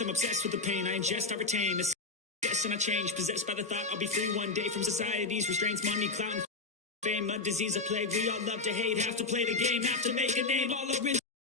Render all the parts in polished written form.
I'm obsessed with the pain I ingest, I retain the success and I change, possessed by the thought I'll be free one day from society's restraints, money, clout, and fame, a disease, a plague. We all love to hate, have to play the game, have to make a name. All our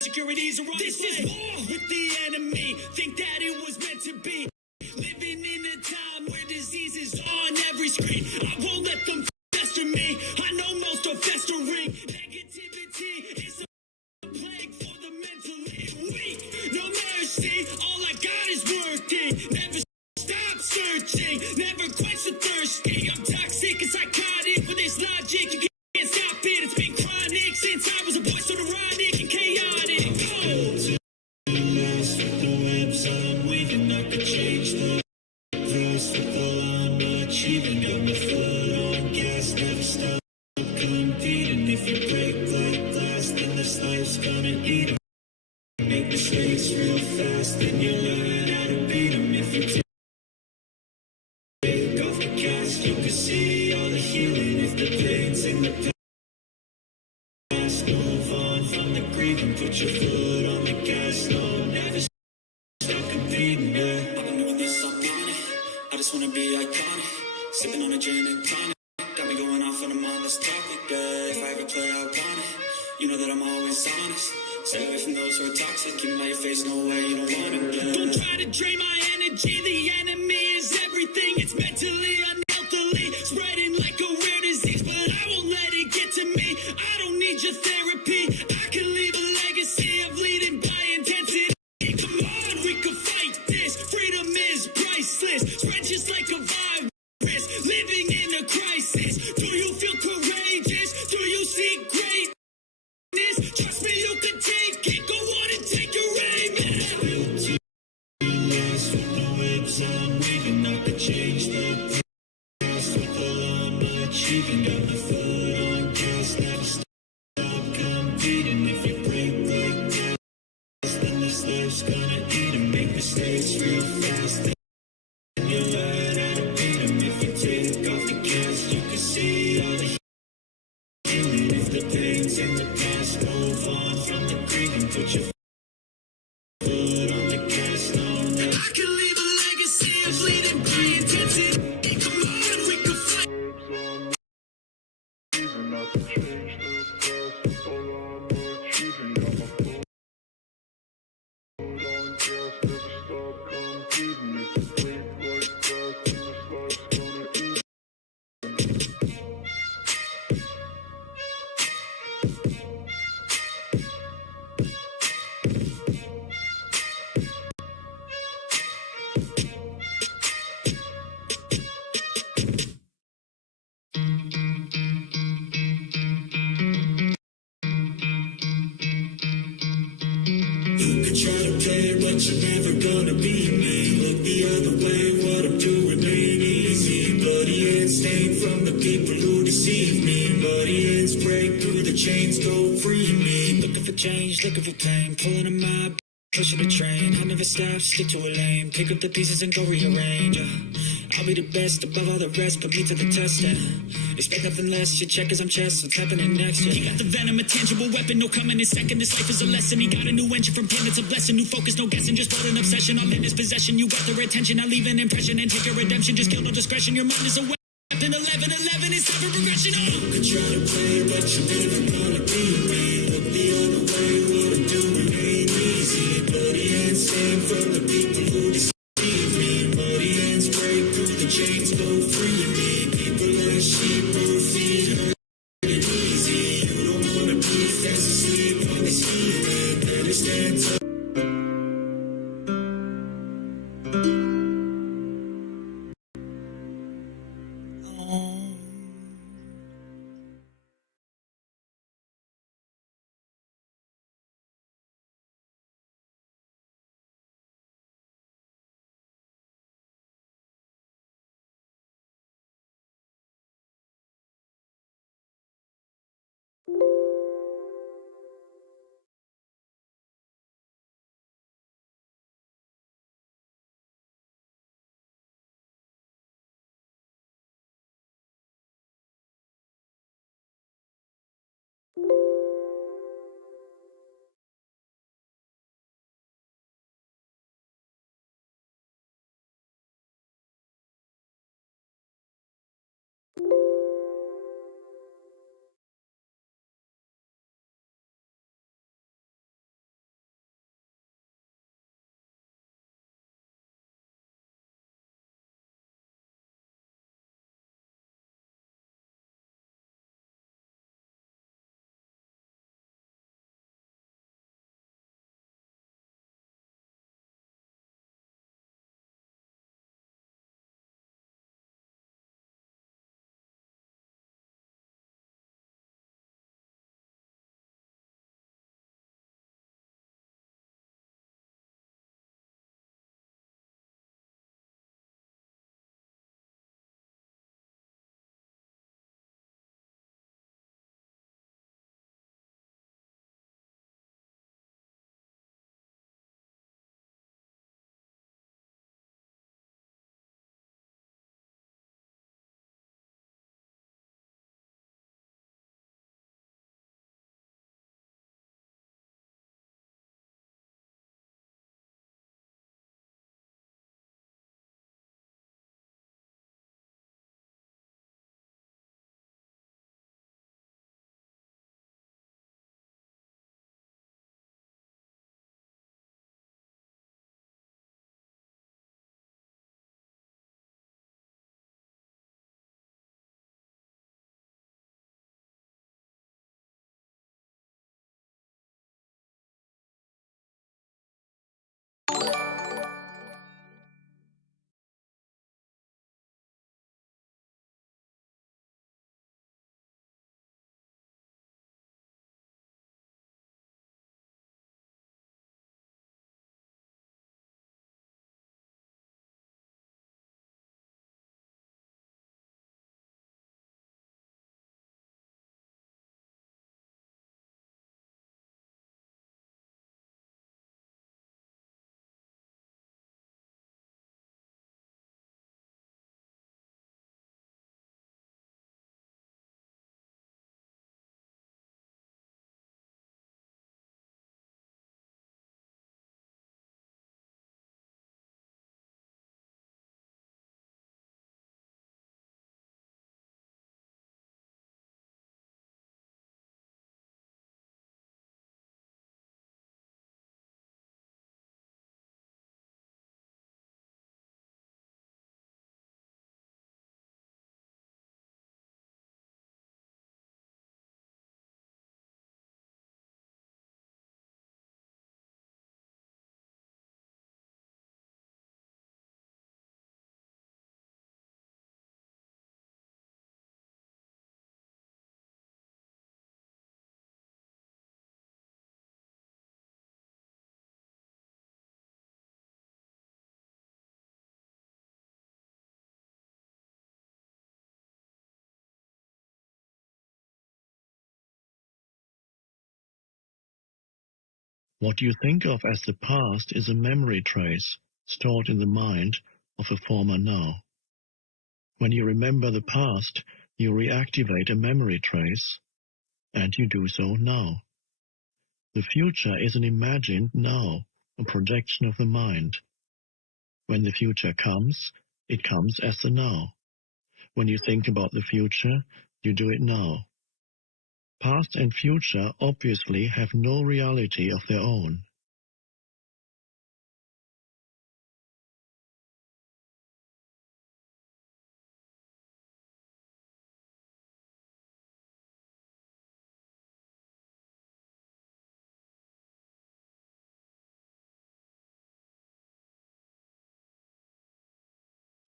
insecurities are on this display. Is war with the enemy, think that it was meant to be. Living in a time where disease is on every screen. I won't let them fester me, I know most are festering. Negativity is a plague for the mentally weak. No mercy, all I got is working. Never stop searching, never quench the thirsty. I'm toxic and psychotic for this logic. You can't stop it, it's been chronic since I was a boy, so neurotic and chaotic. Lost with the webs I'm weaving, I could change the lost with all I'm achieving. Got my foot on gas, never stop competing. If you break like glass, then this life's gonna eat 'em. Make mistakes real fast, then you learn how to beat 'em. If you take off the cast, you can see all the healing. If the pain's in the past, move on from the grieving. Put your foot on the gas, no, never stop competing, yeah. I've been doing this, I'm on it. I just wanna be iconic. Sipping on a gin and tonic. Got me going off when I'm on this topic, yeah. If I ever play, I want it. You know that I'm always honest. Stay away from those who are toxic. Keep them out your face, no way, you don't want them, yeah. Don't try to drain my energy. The enemy is everything. It's mentally, unhealthily spreading like a rare disease. But I won't let it get to me. I don't need your therapy. I can leave a legacy of leading by intensity. Come on, we can fight this. Freedom is priceless. Spread just like a virus. Living in a crisis. Do you feel courageous? Do you see greatness? Trust me, you can take it. Go on and take your aim. Lost with the webs I'm weaving. I could change the past with all I'm achieving. Got my foot on gas, never stop competing. If you break like glass, then this life's gonna eat 'em. Make mistakes real fast, then you learn how to beat 'em. If you take off the gas, you can see all the healing. If the pain's in the past, move on from the grieving. Put your foot on the gas, no, no. I can leave a legacy of leading by intensity. Come on, we can fight. You can try to play it, but you're never gonna be me. Look the other way, what I'm doing ain't easy. Bloody hands stained from the people who deceive me. Bloody hands break through the chains, go free me. Looking for change, looking for pain, pulling a mob, pushing a train. I never stop, stick to a lane, pick up the pieces and go rearrange. I'll be the best above all the rest, put me to the test, yeah. Expect nothing less, your check is I'm chess, what's happening next, yeah. He got the venom, a tangible weapon, no coming in second. This life is a lesson, he got a new engine from pain, it's a blessing. New focus, no guessing, just build an obsession. All in his possession, you got their attention. I leave an impression and take your redemption. Just kill no discretion, your mind is a weapon. 11-11 is time for progression. Oh. You could try to play, but you're never gonna be me. Look the other way, what I'm doing ain't easy. Bloody hands stand from the people who deceive me. Bloody hands break through the chains, go free me. People like sheep or feet hurt it easy. You don't wanna be fast asleep on this feeling. Better stand tall. What you think of as the past is a memory trace stored in the mind of a former now. When you remember the past, you reactivate a memory trace, and you do so now. The future is an imagined now, a projection of the mind. When the future comes, it comes as the now. When you think about the future, you do it now. Past and future obviously have no reality of their own.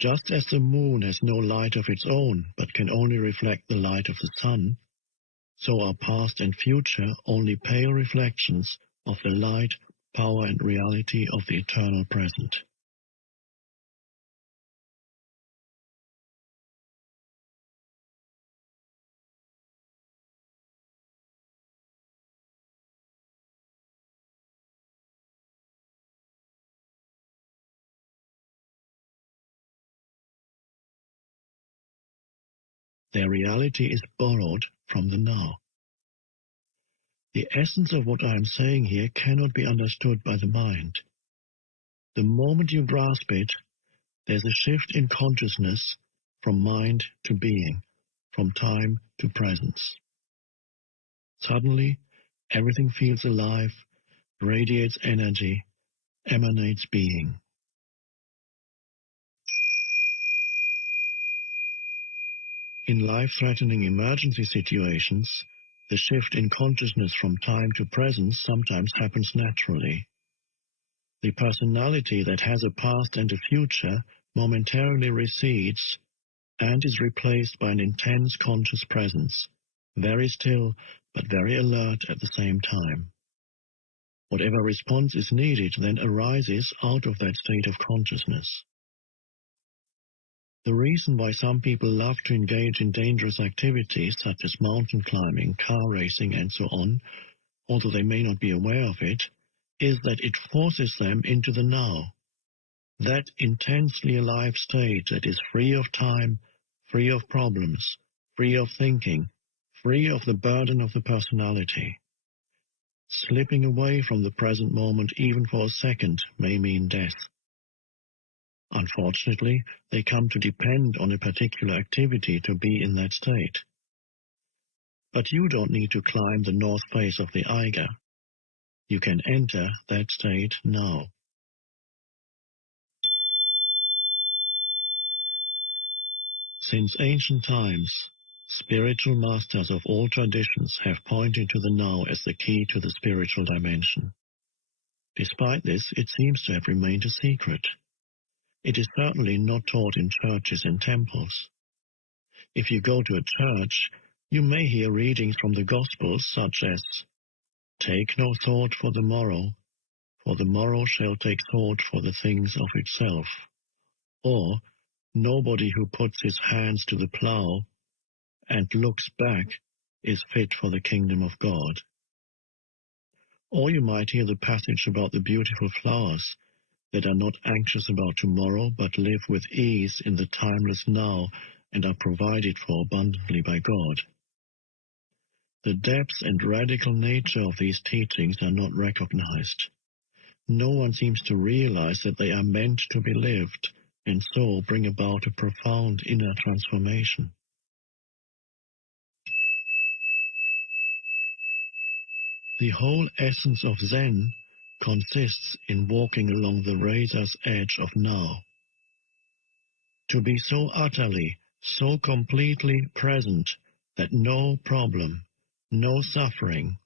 Just as the moon has no light of its own, but can only reflect the light of the sun, so are past and future only pale reflections of the light, power, and reality of the eternal present. Their reality is borrowed from the now. The essence of what I am saying here cannot be understood by the mind. The moment you grasp it, there's a shift in consciousness from mind to being, from time to presence. Suddenly, everything feels alive, radiates energy, emanates being. In life-threatening emergency situations, the shift in consciousness from time to presence sometimes happens naturally. The personality that has a past and a future momentarily recedes and is replaced by an intense conscious presence, very still but very alert at the same time. Whatever response is needed then arises out of that state of consciousness. The reason why some people love to engage in dangerous activities such as mountain climbing, car racing, and so on, although they may not be aware of it, is that it forces them into the now, that intensely alive state that is free of time, free of problems, free of thinking, free of the burden of the personality. Slipping away from the present moment even for a second may mean death. Unfortunately, they come to depend on a particular activity to be in that state. But you don't need to climb the north face of the Eiger. You can enter that state now. Since ancient times, spiritual masters of all traditions have pointed to the now as the key to the spiritual dimension. Despite this, it seems to have remained a secret. It is certainly not taught in churches and temples. If you go to a church, you may hear readings from the Gospels such as, "Take no thought for the morrow shall take thought for the things of itself," or, "Nobody who puts his hands to the plow and looks back is fit for the kingdom of God." Or you might hear the passage about the beautiful flowers that are not anxious about tomorrow, but live with ease in the timeless now and are provided for abundantly by God. The depth and radical nature of these teachings are not recognized. No one seems to realize that they are meant to be lived, and so bring about a profound inner transformation. The whole essence of Zen consists in walking along the razor's edge of now. To be so utterly, so completely present that no problem, no suffering,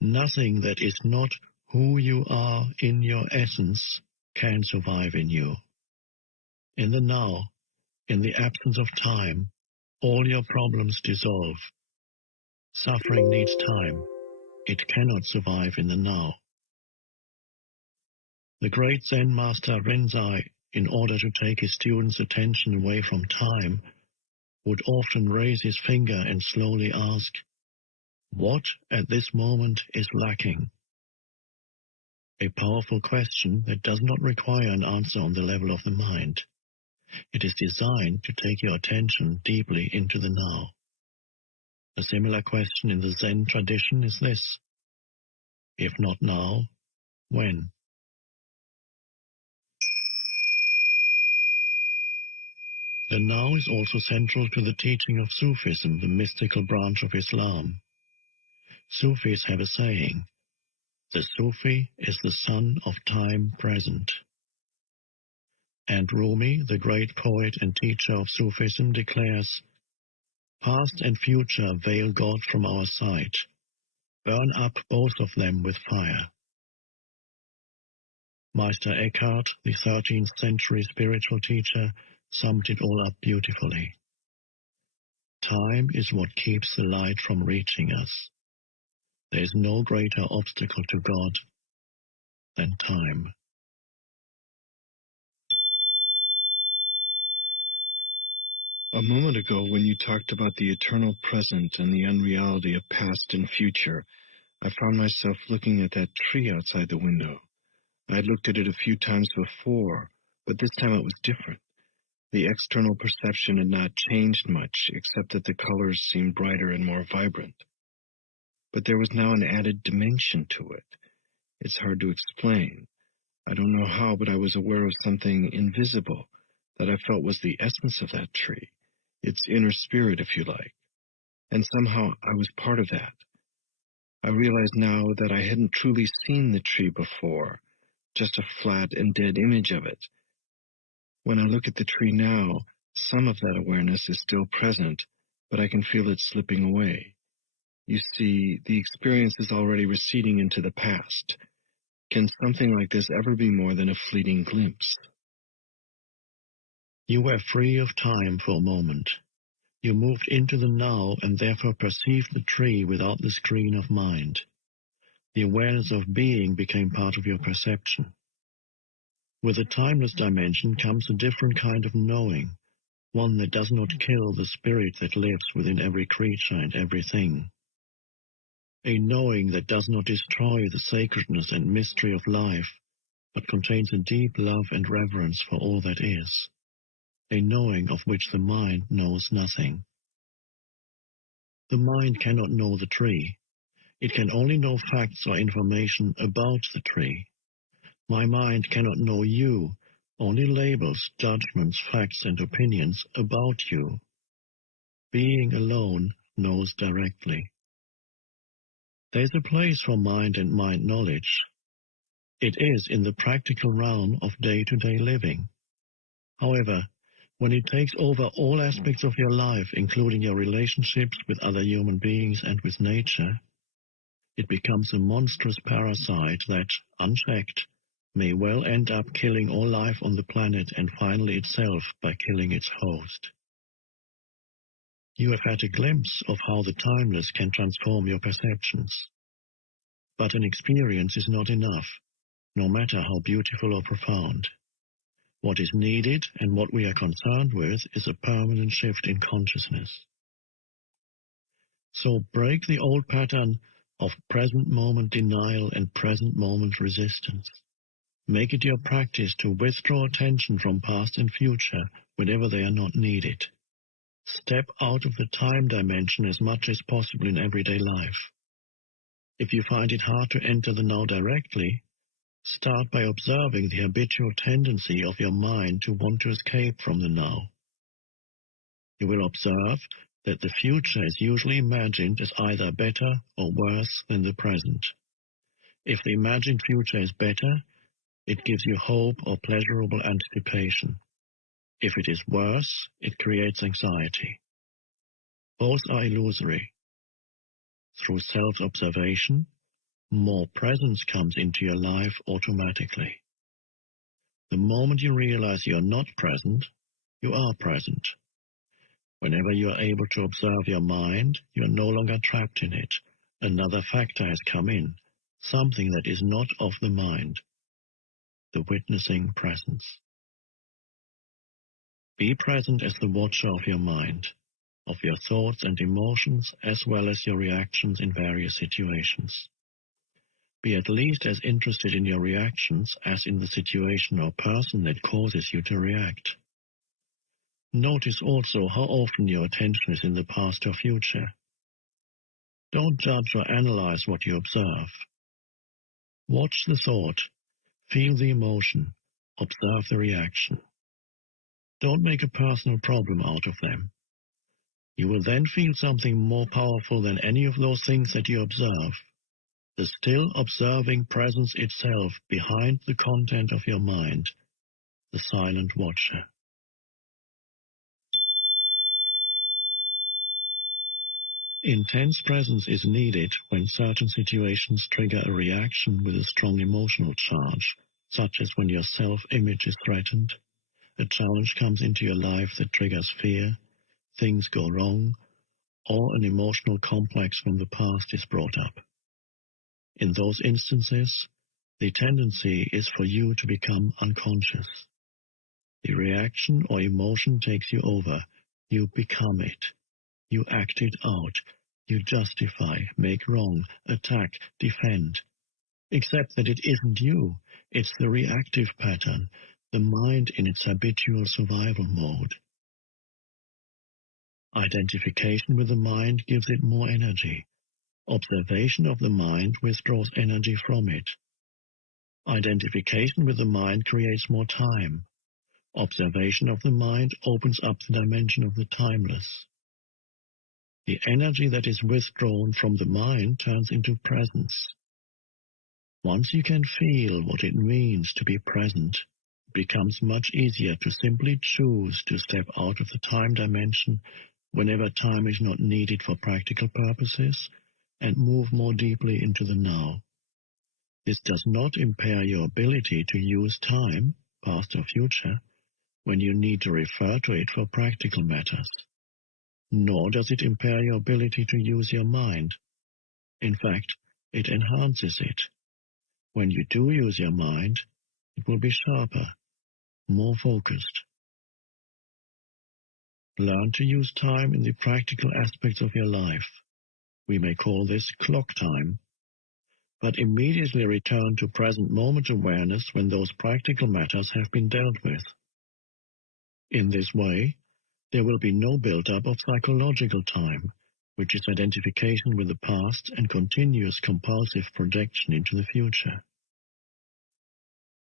nothing that is not who you are in your essence can survive in you. In the now, in the absence of time, all your problems dissolve. Suffering needs time. It cannot survive in the now. The great Zen master Rinzai, in order to take his students' attention away from time, would often raise his finger and slowly ask, "What at this moment is lacking?" A powerful question that does not require an answer on the level of the mind. It is designed to take your attention deeply into the now. A similar question in the Zen tradition is this: if not now, when? The now is also central to the teaching of Sufism, the mystical branch of Islam. Sufis have a saying: the Sufi is the son of time present. And Rumi, the great poet and teacher of Sufism, declares, "Past and future veil God from our sight. Burn up both of them with fire." Meister Eckhart, the 13th century spiritual teacher, summed it all up beautifully. Time is what keeps the light from reaching us. There is no greater obstacle to God than time. A moment ago, when you talked about the eternal present and the unreality of past and future, I found myself looking at that tree outside the window. I had looked at it a few times before, but this time it was different. The external perception had not changed much, except that the colors seemed brighter and more vibrant. But there was now an added dimension to it. It's hard to explain. I don't know how, but I was aware of something invisible that I felt was the essence of that tree, its inner spirit, if you like. And somehow I was part of that. I realize now that I hadn't truly seen the tree before, just a flat and dead image of it. When I look at the tree now, some of that awareness is still present, but I can feel it slipping away. You see, the experience is already receding into the past. Can something like this ever be more than a fleeting glimpse? You were free of time for a moment. You moved into the now and therefore perceived the tree without the screen of mind. The awareness of being became part of your perception. With the timeless dimension comes a different kind of knowing, one that does not kill the spirit that lives within every creature and everything. A knowing that does not destroy the sacredness and mystery of life, but contains a deep love and reverence for all that is. A knowing of which the mind knows nothing. The mind cannot know the tree. It can only know facts or information about the tree. My mind cannot know you, only labels, judgments, facts, and opinions about you. Being alone knows directly. There is a place for mind and mind knowledge. It is in the practical realm of day-to-day living. However, when it takes over all aspects of your life, including your relationships with other human beings and with nature, it becomes a monstrous parasite that, unchecked, may well end up killing all life on the planet and finally itself by killing its host. You have had a glimpse of how the timeless can transform your perceptions. But an experience is not enough, no matter how beautiful or profound. What is needed and what we are concerned with is a permanent shift in consciousness. So break the old pattern of present moment denial and present moment resistance. Make it your practice to withdraw attention from past and future whenever they are not needed. Step out of the time dimension as much as possible in everyday life. If you find it hard to enter the now directly, start by observing the habitual tendency of your mind to want to escape from the now. You will observe that the future is usually imagined as either better or worse than the present. If the imagined future is better, it gives you hope or pleasurable anticipation. If it is worse, it creates anxiety. Both are illusory. Through self-observation, more presence comes into your life automatically. The moment you realize you are not present, you are present. Whenever you are able to observe your mind, you are no longer trapped in it. Another factor has come in, something that is not of the mind. The witnessing presence. Be present as the watcher of your mind, of your thoughts and emotions, as well as your reactions in various situations. Be at least as interested in your reactions as in the situation or person that causes you to react. Notice also how often your attention is in the past or future. Don't judge or analyze what you observe. Watch the thought, feel the emotion, observe the reaction. Don't make a personal problem out of them. You will then feel something more powerful than any of those things that you observe, the still observing presence itself behind the content of your mind, the silent watcher. Intense presence is needed when certain situations trigger a reaction with a strong emotional charge, such as when your self-image is threatened, a challenge comes into your life that triggers fear, things go wrong, or an emotional complex from the past is brought up. In those instances, the tendency is for you to become unconscious. The reaction or emotion takes you over. You become it. You act it out. You justify, make wrong, attack, defend. Except that it isn't you. It's the reactive pattern, the mind in its habitual survival mode. Identification with the mind gives it more energy. Observation of the mind withdraws energy from it. Identification with the mind creates more time. Observation of the mind opens up the dimension of the timeless. The energy that is withdrawn from the mind turns into presence. Once you can feel what it means to be present, it becomes much easier to simply choose to step out of the time dimension whenever time is not needed for practical purposes and move more deeply into the now. This does not impair your ability to use time, past or future, when you need to refer to it for practical matters. Nor does it impair your ability to use your mind. In fact, it enhances it. When you do use your mind, it will be sharper, more focused. Learn to use time in the practical aspects of your life. We may call this clock time. But immediately return to present moment awareness when those practical matters have been dealt with. In this way, there will be no build-up of psychological time, which is identification with the past and continuous compulsive projection into the future.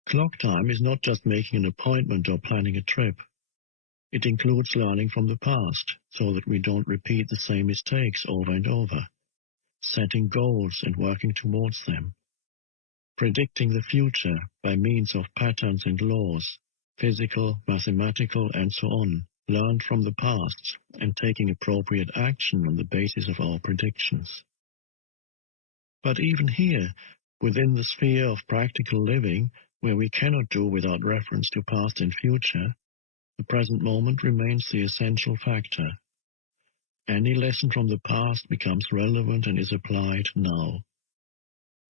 Clock time is not just making an appointment or planning a trip. It includes learning from the past so that we don't repeat the same mistakes over and over, setting goals and working towards them, predicting the future by means of patterns and laws, physical, mathematical, and so on, learned from the past, and taking appropriate action on the basis of our predictions. But even here, within the sphere of practical living, where we cannot do without reference to past and future, the present moment remains the essential factor. Any lesson from the past becomes relevant and is applied now.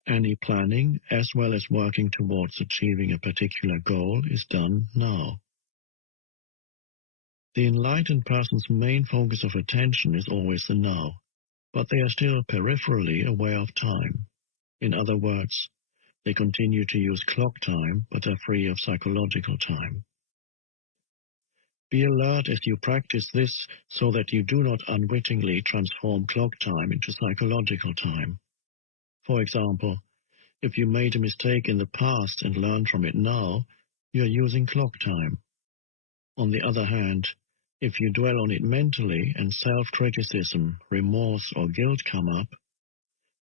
Any planning, as well as working towards achieving a particular goal, is done now. The enlightened person's main focus of attention is always the now, but they are still peripherally aware of time. In other words, they continue to use clock time, but are free of psychological time. Be alert as you practice this so that you do not unwittingly transform clock time into psychological time. For example, if you made a mistake in the past and learn from it now, you are using clock time. On the other hand, if you dwell on it mentally and self-criticism, remorse, or guilt come up,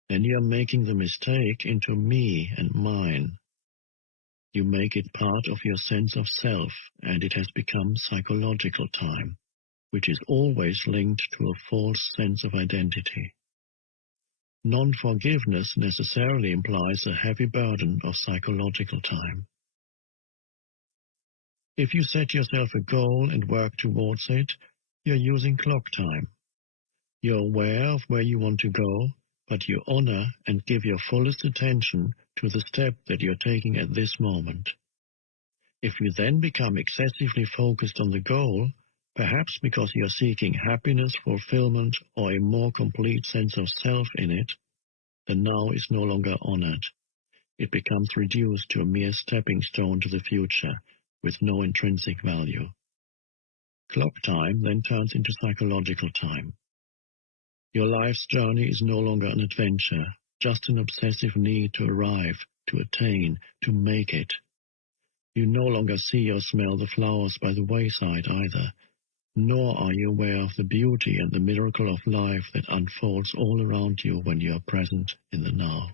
then you are making the mistake into me and mine. You make it part of your sense of self, and it has become psychological time, which is always linked to a false sense of identity. Non-forgiveness necessarily implies a heavy burden of psychological time. If you set yourself a goal and work towards it, you're using clock time. You're aware of where you want to go, but you honor and give your fullest attention to the step that you're taking at this moment. If you then become excessively focused on the goal, perhaps because you're seeking happiness, fulfillment, or a more complete sense of self in it, the now is no longer honored. It becomes reduced to a mere stepping stone to the future, with no intrinsic value. Clock time then turns into psychological time. Your life's journey is no longer an adventure, just an obsessive need to arrive, to attain, to make it. You no longer see or smell the flowers by the wayside either, nor are you aware of the beauty and the miracle of life that unfolds all around you when you are present in the now.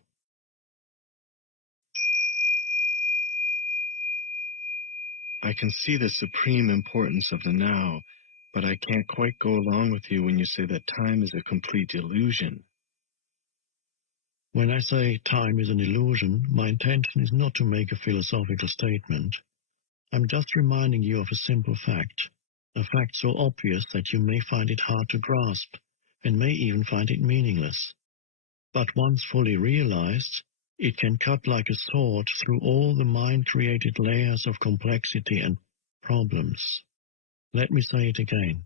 I can see the supreme importance of the now, but I can't quite go along with you when you say that time is a complete illusion. When I say time is an illusion, my intention is not to make a philosophical statement. I'm just reminding you of a simple fact, a fact so obvious that you may find it hard to grasp, and may even find it meaningless. But once fully realized, it can cut like a sword through all the mind-created layers of complexity and problems. Let me say it again.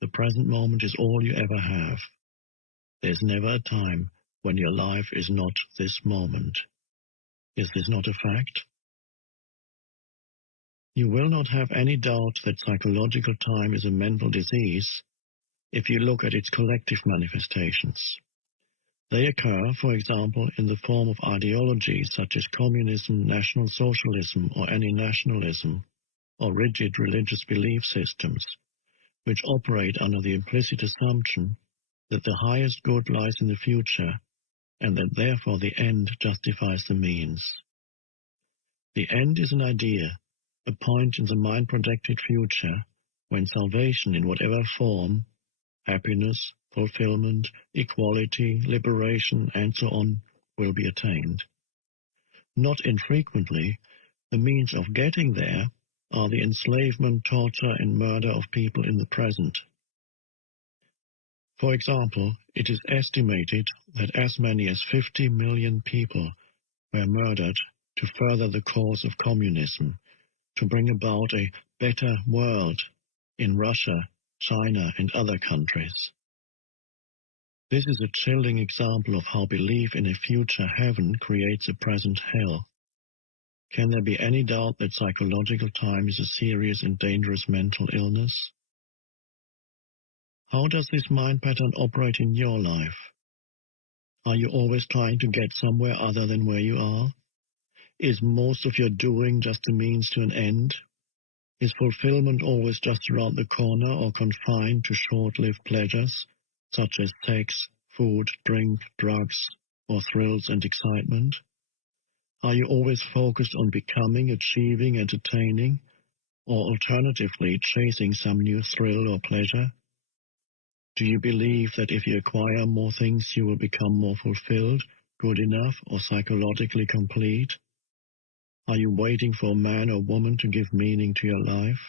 The present moment is all you ever have. There's never a time when your life is not this moment. Is this not a fact? You will not have any doubt that psychological time is a mental disease if you look at its collective manifestations. They occur, for example, in the form of ideologies such as communism, National Socialism, or any nationalism, or rigid religious belief systems, which operate under the implicit assumption that the highest good lies in the future, and that therefore the end justifies the means. The end is an idea, a point in the mind-projected future, when salvation in whatever form, happiness, fulfillment, equality, liberation, and so on, will be attained. Not infrequently, the means of getting there are the enslavement, torture, and murder of people in the present. For example, it is estimated that as many as 50 million people were murdered to further the cause of communism, to bring about a better world in Russia, China, and other countries. This is a chilling example of how belief in a future heaven creates a present hell. Can there be any doubt that psychological time is a serious and dangerous mental illness? How does this mind pattern operate in your life? Are you always trying to get somewhere other than where you are? Is most of your doing just a means to an end? Is fulfillment always just around the corner or confined to short-lived pleasures, such as sex, food, drink, drugs, or thrills and excitement? Are you always focused on becoming, achieving, entertaining, or alternatively chasing some new thrill or pleasure? Do you believe that if you acquire more things you will become more fulfilled, good enough, or psychologically complete? Are you waiting for a man or woman to give meaning to your life?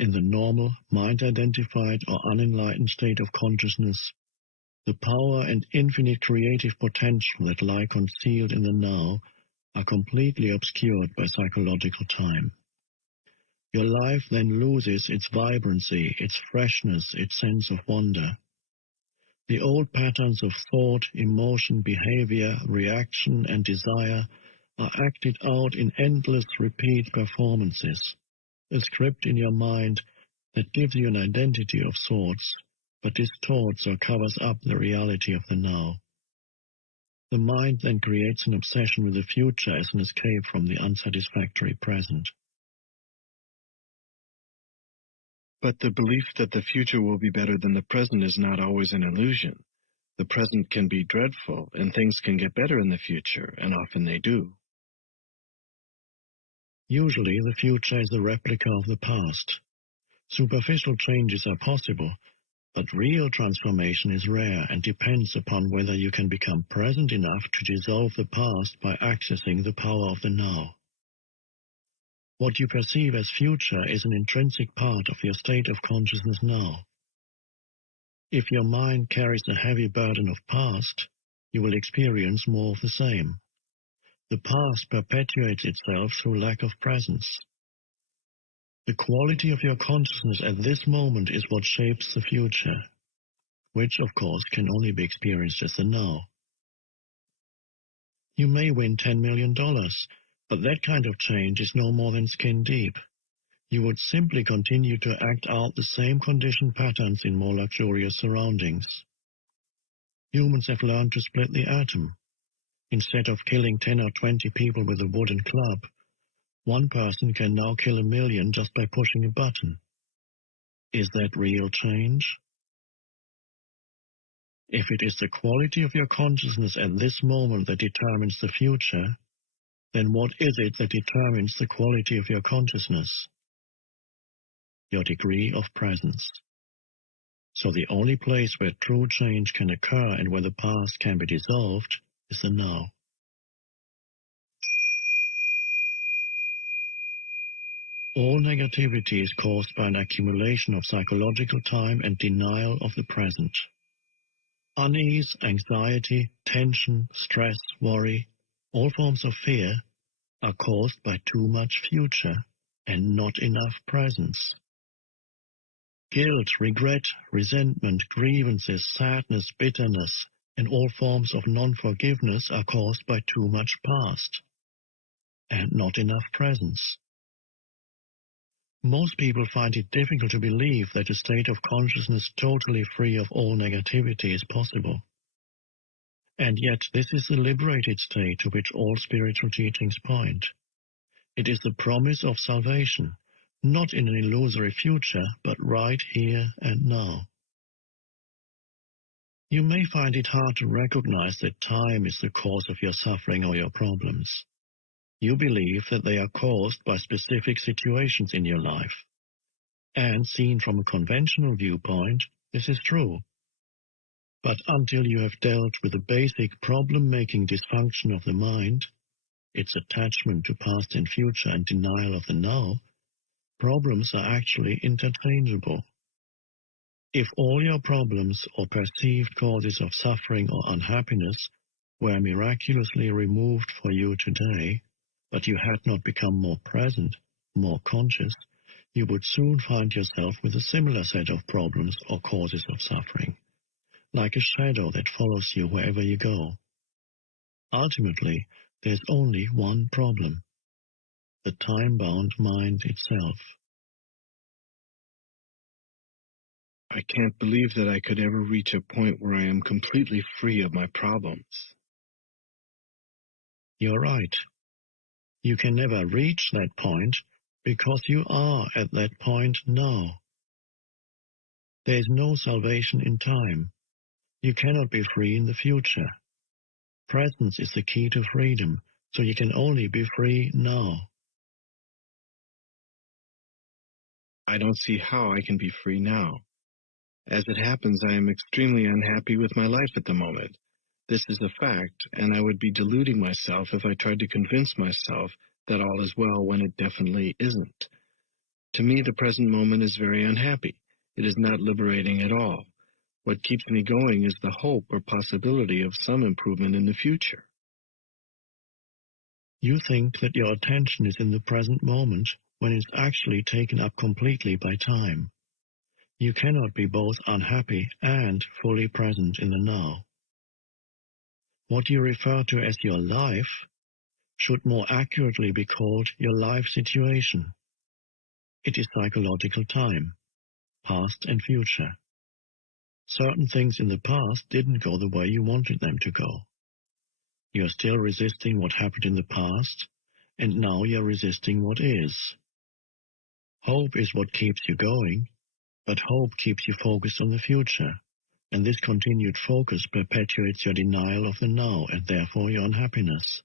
In the normal, mind-identified or unenlightened state of consciousness, the power and infinite creative potential that lie concealed in the now are completely obscured by psychological time. Your life then loses its vibrancy, its freshness, its sense of wonder. The old patterns of thought, emotion, behavior, reaction, and desire are acted out in endless repeat performances, a script in your mind that gives you an identity of sorts, but distorts or covers up the reality of the now. The mind then creates an obsession with the future as an escape from the unsatisfactory present. But the belief that the future will be better than the present is not always an illusion. The present can be dreadful, and things can get better in the future, and often they do. Usually, the future is a replica of the past. Superficial changes are possible, but real transformation is rare and depends upon whether you can become present enough to dissolve the past by accessing the power of the now. What you perceive as future is an intrinsic part of your state of consciousness now. If your mind carries a heavy burden of past, you will experience more of the same. The past perpetuates itself through lack of presence. The quality of your consciousness at this moment is what shapes the future, which, of course, can only be experienced as the now. You may win $10 million, but that kind of change is no more than skin deep. you would simply continue to act out the same conditioned patterns in more luxurious surroundings. Humans have learned to split the atom. Instead of killing 10 or 20 people with a wooden club, one person can now kill 1 million just by pushing a button. Is that real change? If it is the quality of your consciousness at this moment that determines the future, then what is it that determines the quality of your consciousness? Your degree of presence. So the only place where true change can occur and where the past can be dissolved is the now. All negativity is caused by an accumulation of psychological time and denial of the present. Unease, anxiety, tension, stress, worry, all forms of fear are caused by too much future and not enough presence. Guilt, regret, resentment, grievances, sadness, bitterness, and all forms of non-forgiveness are caused by too much past and not enough presence. Most people find it difficult to believe that a state of consciousness totally free of all negativity is possible. And yet this is the liberated state to which all spiritual teachings point. It is the promise of salvation, not in an illusory future, but right here and now. You may find it hard to recognize that time is the cause of your suffering or your problems. You believe that they are caused by specific situations in your life. And seen from a conventional viewpoint, this is true. But until you have dealt with the basic problem-making dysfunction of the mind, its attachment to past and future and denial of the now, problems are actually interchangeable. If all your problems or perceived causes of suffering or unhappiness were miraculously removed for you today, but you had not become more present, more conscious, you would soon find yourself with a similar set of problems or causes of suffering, like a shadow that follows you wherever you go. Ultimately, there's only one problem: the time-bound mind itself. I can't believe that I could ever reach a point where I am completely free of my problems. You're right. You can never reach that point because you are at that point now. There is no salvation in time. You cannot be free in the future. Presence is the key to freedom, so you can only be free now. I don't see how I can be free now. As it happens, I am extremely unhappy with my life at the moment. This is a fact, and I would be deluding myself if I tried to convince myself that all is well when it definitely isn't. To me, the present moment is very unhappy. It is not liberating at all. What keeps me going is the hope or possibility of some improvement in the future. You think that your attention is in the present moment when it's actually taken up completely by time. You cannot be both unhappy and fully present in the now. What you refer to as your life should more accurately be called your life situation. It is psychological time, past and future. Certain things in the past didn't go the way you wanted them to go. You're still resisting what happened in the past, and now you're resisting what is. Hope is what keeps you going, but hope keeps you focused on the future, and this continued focus perpetuates your denial of the now and therefore your unhappiness.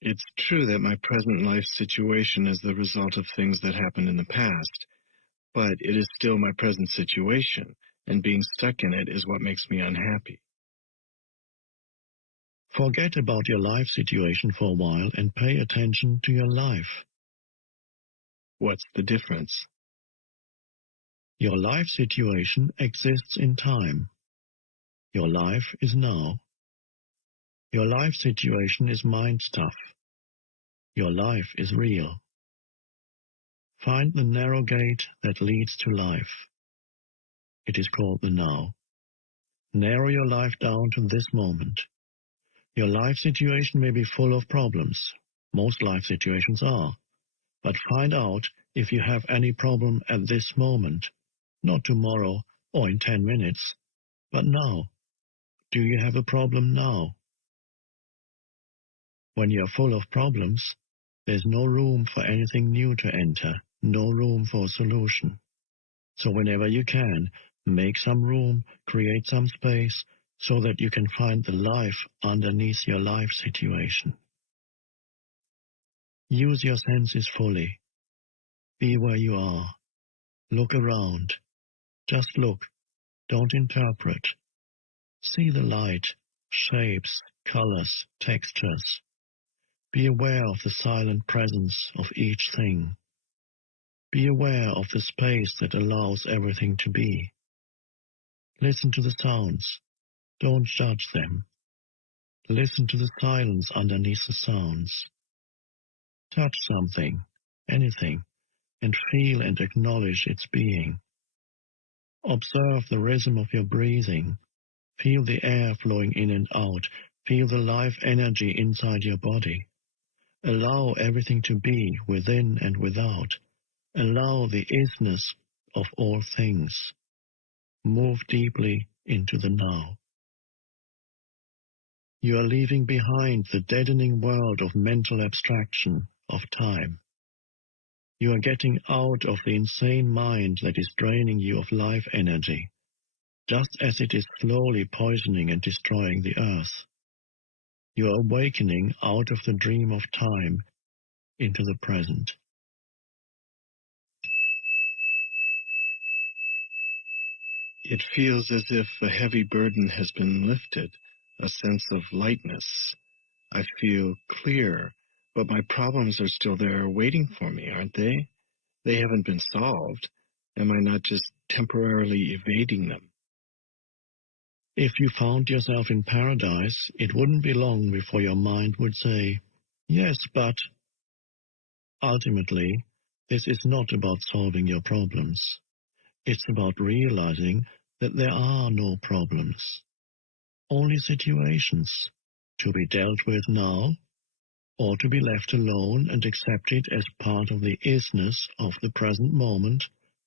It's true that my present life situation is the result of things that happened in the past, but it is still my present situation, and being stuck in it is what makes me unhappy. Forget about your life situation for a while and pay attention to your life. What's the difference? Your life situation exists in time. Your life is now. Your life situation is mind stuff. Your life is real. Find the narrow gate that leads to life. It is called the now. Narrow your life down to this moment. Your life situation may be full of problems. Most life situations are. but find out if you have any problem at this moment, not tomorrow or in 10 minutes, but now. Do you have a problem now? When you are full of problems, there's no room for anything new to enter, no room for a solution. So whenever you can, make some room, create some space, so that you can find the life underneath your life situation. Use your senses fully. Be where you are. Look around. Just look. Don't interpret. See the light, shapes, colors, textures. Be aware of the silent presence of each thing. Be aware of the space that allows everything to be. Listen to the sounds. Don't judge them. Listen to the silence underneath the sounds. Touch something, anything, and feel and acknowledge its being. Observe the rhythm of your breathing. Feel the air flowing in and out. Feel the life energy inside your body. Allow everything to be within and without. Allow the isness of all things. Move deeply into the now. You are leaving behind the deadening world of mental abstraction, of time. You are getting out of the insane mind that is draining you of life energy, just as it is slowly poisoning and destroying the earth. You are awakening out of the dream of time into the present. It feels as if a heavy burden has been lifted, a sense of lightness. I feel clear, but my problems are still there waiting for me, aren't they? They haven't been solved. Am I not just temporarily evading them? If you found yourself in paradise, it wouldn't be long before your mind would say, yes, but... Ultimately, this is not about solving your problems. It's about realizing that there are no problems, only situations to be dealt with now, or to be left alone and accepted as part of the isness of the present moment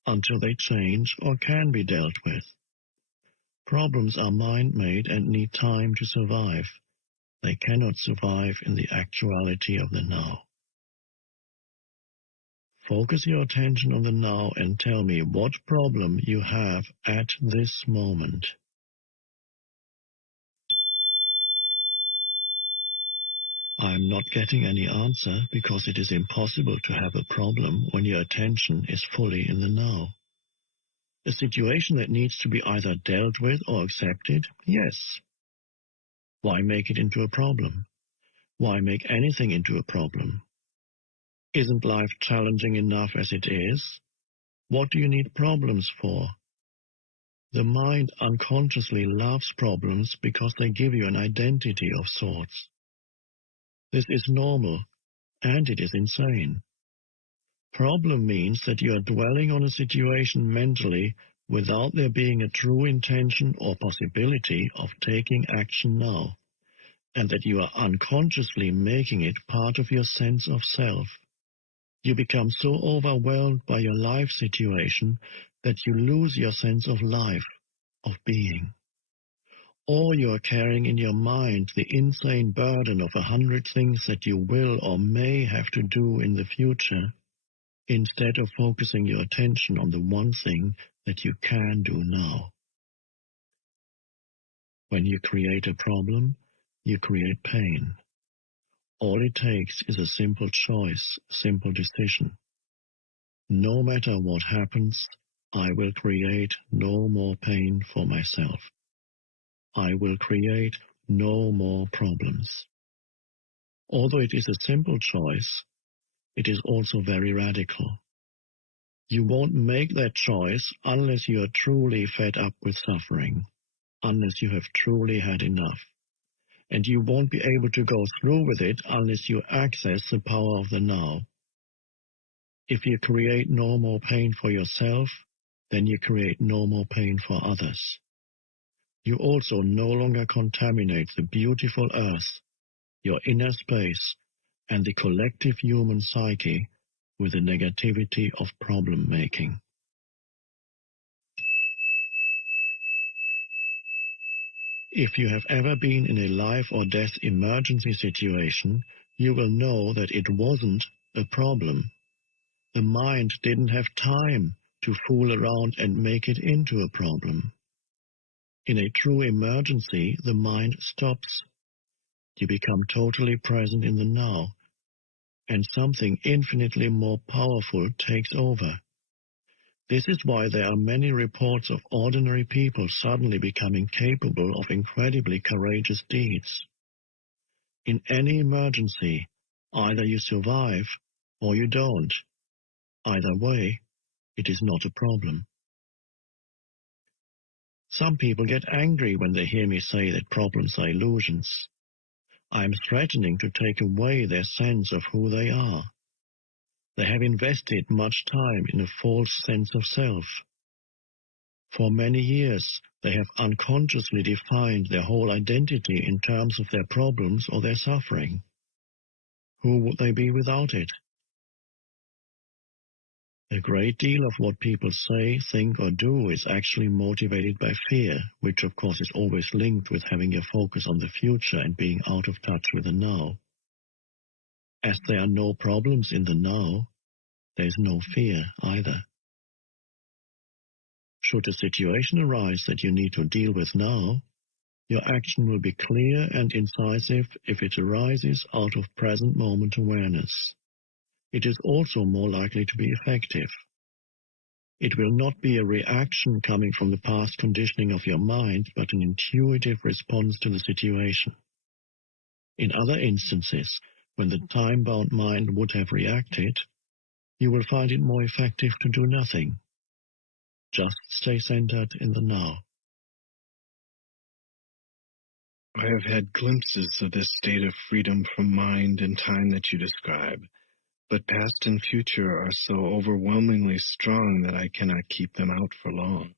until they change or can be dealt with. Problems are mind-made and need time to survive. They cannot survive in the actuality of the now. Focus your attention on the now and tell me what problem you have at this moment. I am not getting any answer because it is impossible to have a problem when your attention is fully in the now. A situation that needs to be either dealt with or accepted? Yes. Why make it into a problem? Why make anything into a problem? Isn't life challenging enough as it is? What do you need problems for? The mind unconsciously loves problems because they give you an identity of sorts. This is normal, and it is insane. Problem means that you are dwelling on a situation mentally without there being a true intention or possibility of taking action now, and that you are unconsciously making it part of your sense of self. You become so overwhelmed by your life situation that you lose your sense of life, of being. Or you are carrying in your mind the insane burden of 100 things that you will or may have to do in the future, instead of focusing your attention on the one thing that you can do now. When you create a problem, you create pain. All it takes is a simple choice, simple decision. No matter what happens, I will create no more pain for myself. I will create no more problems. Although it is a simple choice, it is also very radical. You won't make that choice unless you are truly fed up with suffering, unless you have truly had enough. And you won't be able to go through with it unless you access the power of the now. If you create no more pain for yourself, then you create no more pain for others. You also no longer contaminate the beautiful earth, your inner space, and the collective human psyche with the negativity of problem-making. If you have ever been in a life or death emergency situation, you will know that it wasn't a problem. The mind didn't have time to fool around and make it into a problem. In a true emergency, the mind stops. You become totally present in the now, and something infinitely more powerful takes over. This is why there are many reports of ordinary people suddenly becoming capable of incredibly courageous deeds. In any emergency, either you survive or you don't. Either way, it is not a problem. Some people get angry when they hear me say that problems are illusions. I am threatening to take away their sense of who they are. They have invested much time in a false sense of self. For many years, they have unconsciously defined their whole identity in terms of their problems or their suffering. Who would they be without it? A great deal of what people say, think, or do is actually motivated by fear, which of course is always linked with having your focus on the future and being out of touch with the now. As there are no problems in the now, there is no fear either. Should a situation arise that you need to deal with now, your action will be clear and incisive if it arises out of present moment awareness. It is also more likely to be effective. It will not be a reaction coming from the past conditioning of your mind, but an intuitive response to the situation. In other instances, when the time-bound mind would have reacted, you will find it more effective to do nothing. Just stay centered in the now. I have had glimpses of this state of freedom from mind and time that you describe, but past and future are so overwhelmingly strong that I cannot keep them out for long.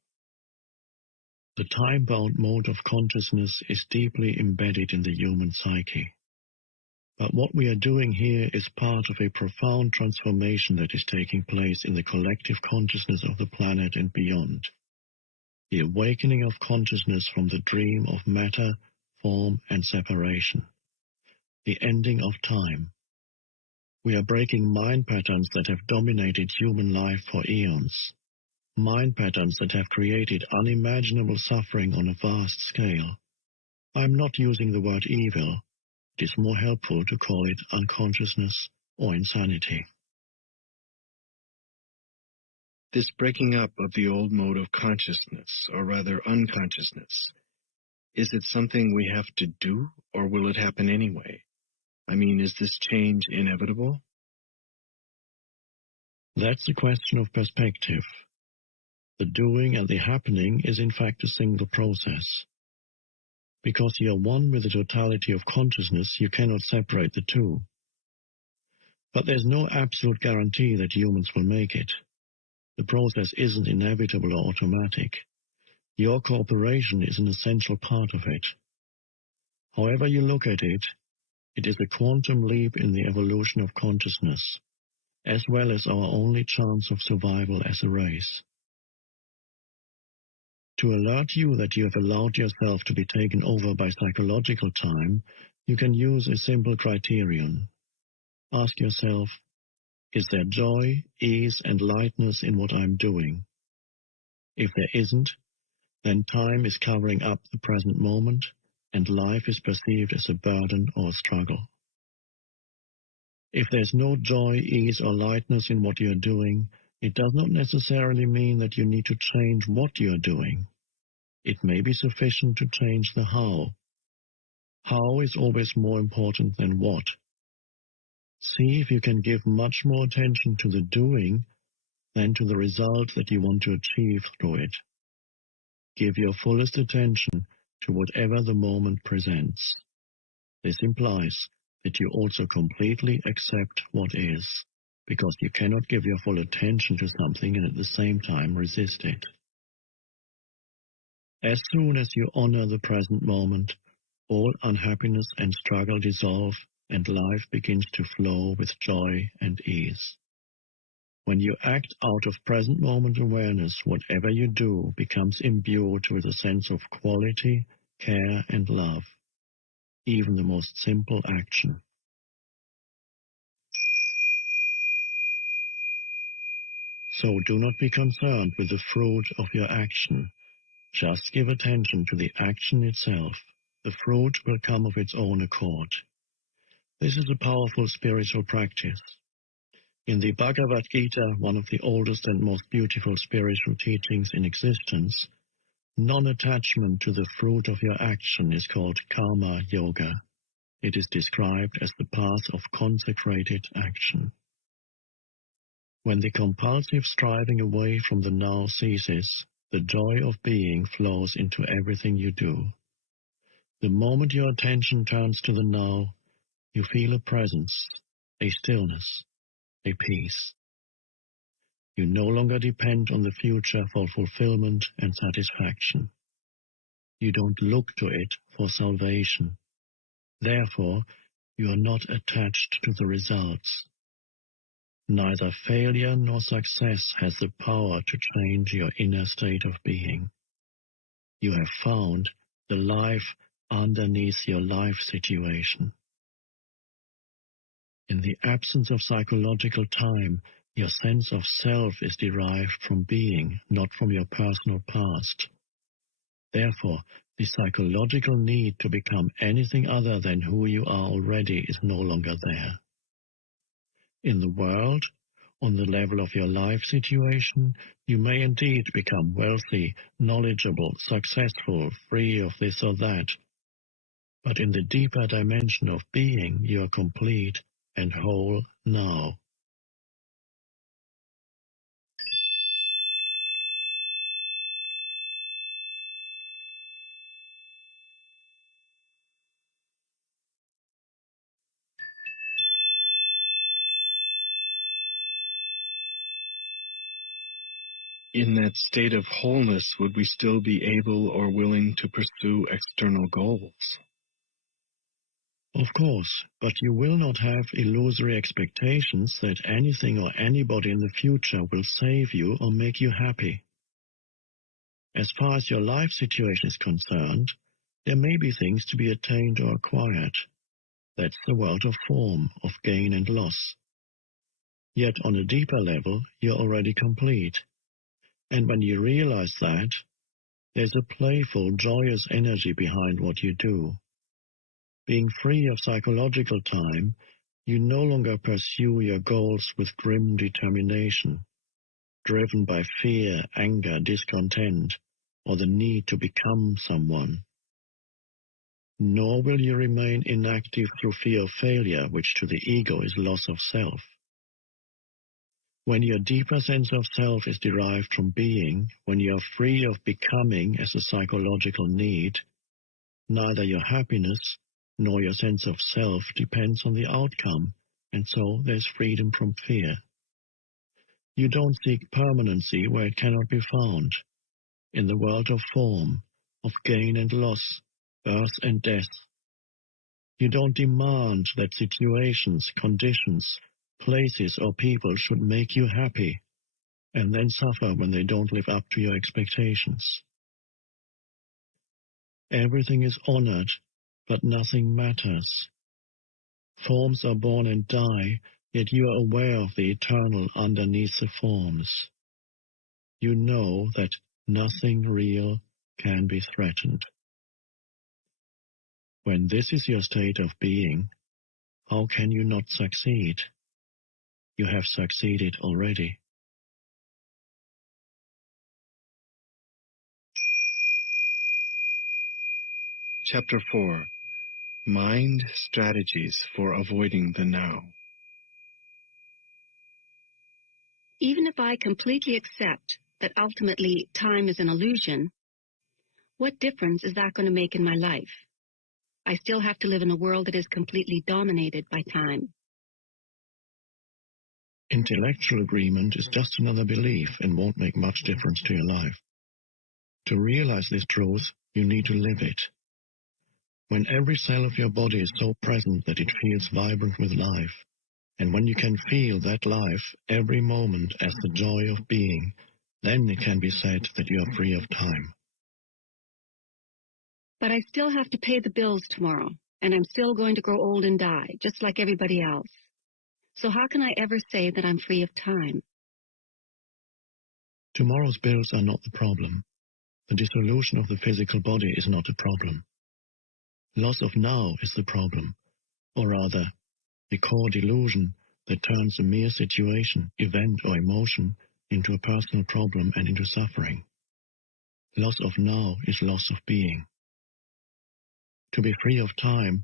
The time-bound mode of consciousness is deeply embedded in the human psyche. But what we are doing here is part of a profound transformation that is taking place in the collective consciousness of the planet and beyond. The awakening of consciousness from the dream of matter, form, and separation. The ending of time. We are breaking mind patterns that have dominated human life for eons. Mind patterns that have created unimaginable suffering on a vast scale. I am not using the word evil. It is more helpful to call it unconsciousness or insanity. This breaking up of the old mode of consciousness, or rather unconsciousness, is it something we have to do, or will it happen anyway? I mean, is this change inevitable? That's a question of perspective. The doing and the happening is in fact a single process. Because you are one with the totality of consciousness, you cannot separate the two. But there's no absolute guarantee that humans will make it. The process isn't inevitable or automatic. Your cooperation is an essential part of it. However you look at it, it is a quantum leap in the evolution of consciousness, as well as our only chance of survival as a race. To alert you that you have allowed yourself to be taken over by psychological time, you can use a simple criterion. Ask yourself, is there joy, ease, and lightness in what I'm doing? If there isn't, then time is covering up the present moment, and life is perceived as a burden or a struggle. If there's no joy, ease, or lightness in what you're doing, it does not necessarily mean that you need to change what you're doing. It may be sufficient to change the how. How is always more important than what. See if you can give much more attention to the doing than to the result that you want to achieve through it. Give your fullest attention to whatever the moment presents. This implies that you also completely accept what is, because you cannot give your full attention to something and at the same time resist it. As soon as you honor the present moment, all unhappiness and struggle dissolve, and life begins to flow with joy and ease. When you act out of present moment awareness, whatever you do becomes imbued with a sense of quality, care, and love, even the most simple action. So do not be concerned with the fruit of your action. Just give attention to the action itself. The fruit will come of its own accord. This is a powerful spiritual practice. In the Bhagavad Gita, one of the oldest and most beautiful spiritual teachings in existence, non-attachment to the fruit of your action is called karma yoga. It is described as the path of consecrated action. When the compulsive striving away from the now ceases, the joy of being flows into everything you do. The moment your attention turns to the now, you feel a presence, a stillness, a peace. You no longer depend on the future for fulfillment and satisfaction. You don't look to it for salvation. Therefore, you are not attached to the results. Neither failure nor success has the power to change your inner state of being. You have found the life underneath your life situation. In the absence of psychological time, your sense of self is derived from being, not from your personal past. Therefore, the psychological need to become anything other than who you are already is no longer there. In the world, on the level of your life situation, you may indeed become wealthy, knowledgeable, successful, free of this or that. But in the deeper dimension of being, you are complete and whole now. In that state of wholeness, would we still be able or willing to pursue external goals? Of course, but you will not have illusory expectations that anything or anybody in the future will save you or make you happy. As far as your life situation is concerned, there may be things to be attained or acquired. That's the world of form, of gain and loss. Yet on a deeper level, you're already complete. And when you realize that, there's a playful, joyous energy behind what you do. Being free of psychological time, you no longer pursue your goals with grim determination, driven by fear, anger, discontent, or the need to become someone. Nor will you remain inactive through fear of failure, which to the ego is loss of self. When your deeper sense of self is derived from being, when you are free of becoming as a psychological need, neither your happiness nor your sense of self depends on the outcome, and so there's freedom from fear. You don't seek permanency where it cannot be found, in the world of form, of gain and loss, birth and death. You don't demand that situations, conditions, places or people should make you happy, and then suffer when they don't live up to your expectations. Everything is honored, but nothing matters. Forms are born and die, yet you are aware of the eternal underneath the forms. You know that nothing real can be threatened. When this is your state of being, how can you not succeed? You have succeeded already. Chapter 4. Mind Strategies for Avoiding the Now. Even if I completely accept that ultimately time is an illusion, what difference is that going to make in my life? I still have to live in a world that is completely dominated by time. Intellectual agreement is just another belief and won't make much difference to your life. To realize this truth, you need to live it. When every cell of your body is so present that it feels vibrant with life, And when you can feel that life every moment as the joy of being, then it can be said that you are free of time. But I still have to pay the bills tomorrow, and I'm still going to grow old and die, just like everybody else. So how can I ever say that I'm free of time? Tomorrow's bills are not the problem. The dissolution of the physical body is not a problem. Loss of now is the problem, or rather, the core delusion that turns a mere situation, event, or emotion into a personal problem and into suffering. Loss of now is loss of being. To be free of time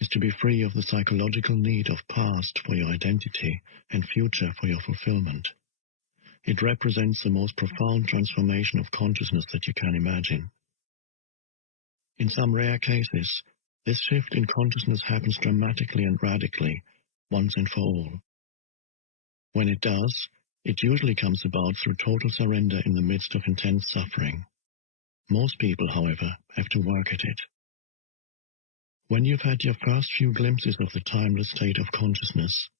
is to be free of the psychological need of past for your identity and future for your fulfillment. It represents the most profound transformation of consciousness that you can imagine. In some rare cases, this shift in consciousness happens dramatically and radically, once and for all. When it does, it usually comes about through total surrender in the midst of intense suffering. Most people, however, have to work at it. When you've had your first few glimpses of the timeless state of consciousness,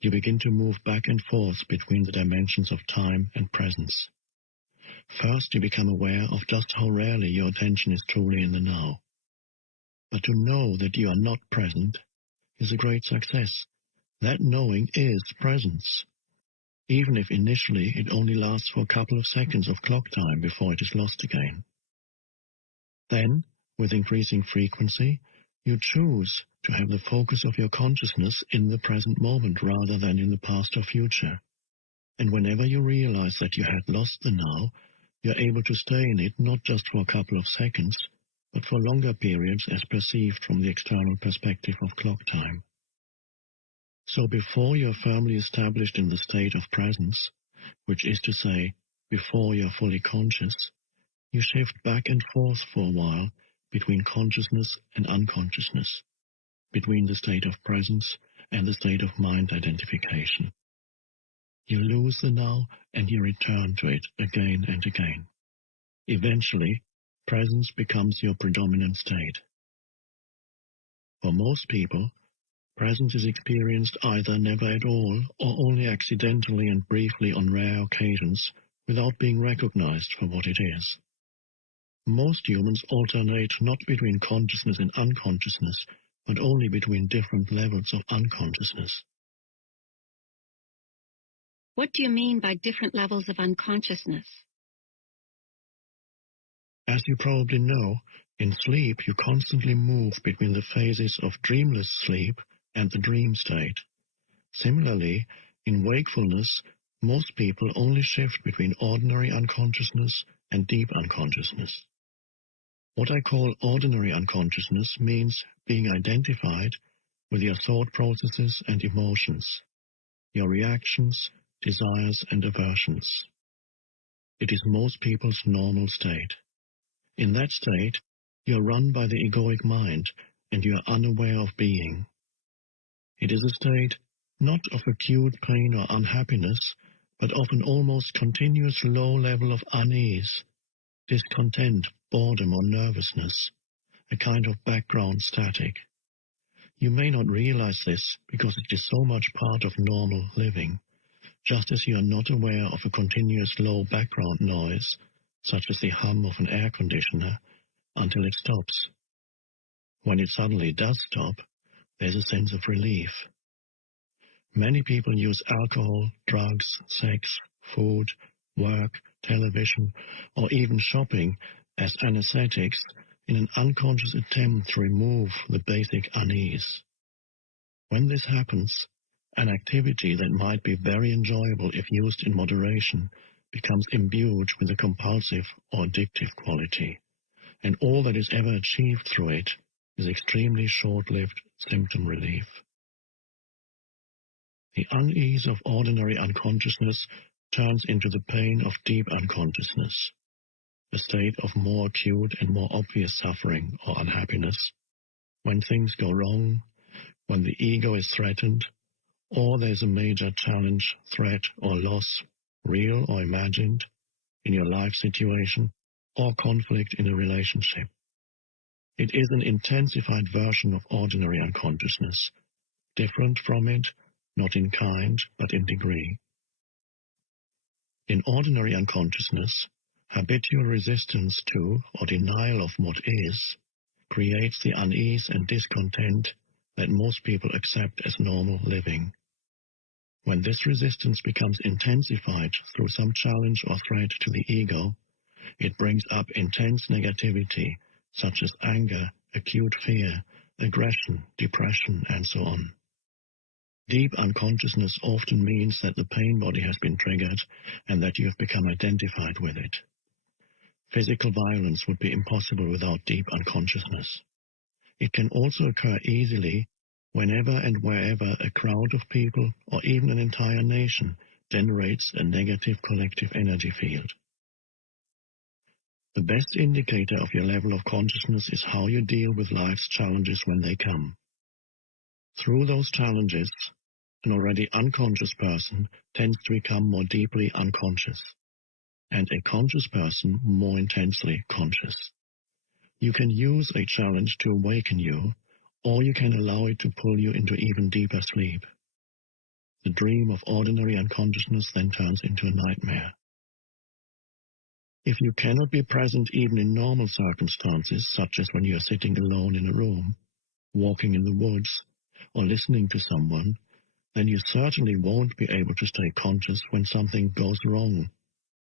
you begin to move back and forth between the dimensions of time and presence. First, you become aware of just how rarely your attention is truly in the now. But to know that you are not present is a great success. That knowing is presence, even if initially it only lasts for a couple of seconds of clock time before it is lost again. Then, with increasing frequency, you choose to have the focus of your consciousness in the present moment rather than in the past or future. And whenever you realize that you had lost the now, you're able to stay in it not just for a couple of seconds, but for longer periods as perceived from the external perspective of clock time. So before you're firmly established in the state of presence, which is to say, before you're fully conscious, you shift back and forth for a while between consciousness and unconsciousness, between the state of presence and the state of mind identification. You lose the now and you return to it again and again. Eventually, presence becomes your predominant state. For most people, presence is experienced either never at all or only accidentally and briefly on rare occasions without being recognized for what it is. Most humans alternate not between consciousness and unconsciousness, but only between different levels of unconsciousness. What do you mean by different levels of unconsciousness? As you probably know, in sleep you constantly move between the phases of dreamless sleep and the dream state. Similarly, in wakefulness, most people only shift between ordinary unconsciousness and deep unconsciousness. What I call ordinary unconsciousness means being identified with your thought processes and emotions, your reactions, desires and aversions. It is most people's normal state. In that state, you are run by the egoic mind and you are unaware of being. It is a state not of acute pain or unhappiness, but of an almost continuous low level of unease, discontent, boredom or nervousness, a kind of background static. You may not realize this because it is so much part of normal living, just as you are not aware of a continuous low background noise, such as the hum of an air conditioner, until it stops. When it suddenly does stop, there's a sense of relief. Many people use alcohol, drugs, sex, food, work, television, or even shopping as anesthetics in an unconscious attempt to remove the basic unease. When this happens, an activity that might be very enjoyable if used in moderation becomes imbued with a compulsive or addictive quality, and all that is ever achieved through it is extremely short-lived symptom relief. The unease of ordinary unconsciousness turns into the pain of deep unconsciousness, a state of more acute and more obvious suffering or unhappiness, when things go wrong, when the ego is threatened, or there's a major challenge, threat, or loss, real or imagined, in your life situation, or conflict in a relationship. It is an intensified version of ordinary unconsciousness, different from it, not in kind, but in degree. In ordinary unconsciousness, habitual resistance to or denial of what is creates the unease and discontent that most people accept as normal living. When this resistance becomes intensified through some challenge or threat to the ego, it brings up intense negativity, such as anger, acute fear, aggression, depression, and so on. Deep unconsciousness often means that the pain body has been triggered and that you have become identified with it. Physical violence would be impossible without deep unconsciousness. It can also occur easily whenever and wherever a crowd of people or even an entire nation generates a negative collective energy field. The best indicator of your level of consciousness is how you deal with life's challenges when they come. Through those challenges, an already unconscious person tends to become more deeply unconscious, and a conscious person more intensely conscious. You can use a challenge to awaken you, or you can allow it to pull you into even deeper sleep. The dream of ordinary unconsciousness then turns into a nightmare. If you cannot be present even in normal circumstances, such as when you are sitting alone in a room, walking in the woods, or listening to someone, then you certainly won't be able to stay conscious when something goes wrong,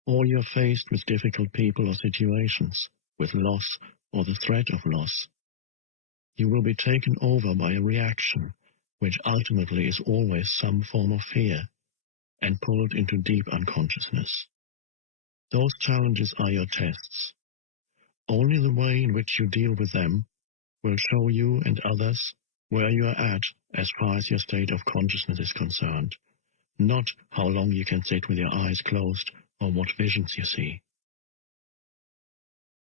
or you're faced with difficult people or situations, with loss or the threat of loss. You will be taken over by a reaction, which ultimately is always some form of fear, and pulled into deep unconsciousness. Those challenges are your tests. Only the way in which you deal with them will show you and others where you are at as far as your state of consciousness is concerned, not how long you can sit with your eyes closed or what visions you see.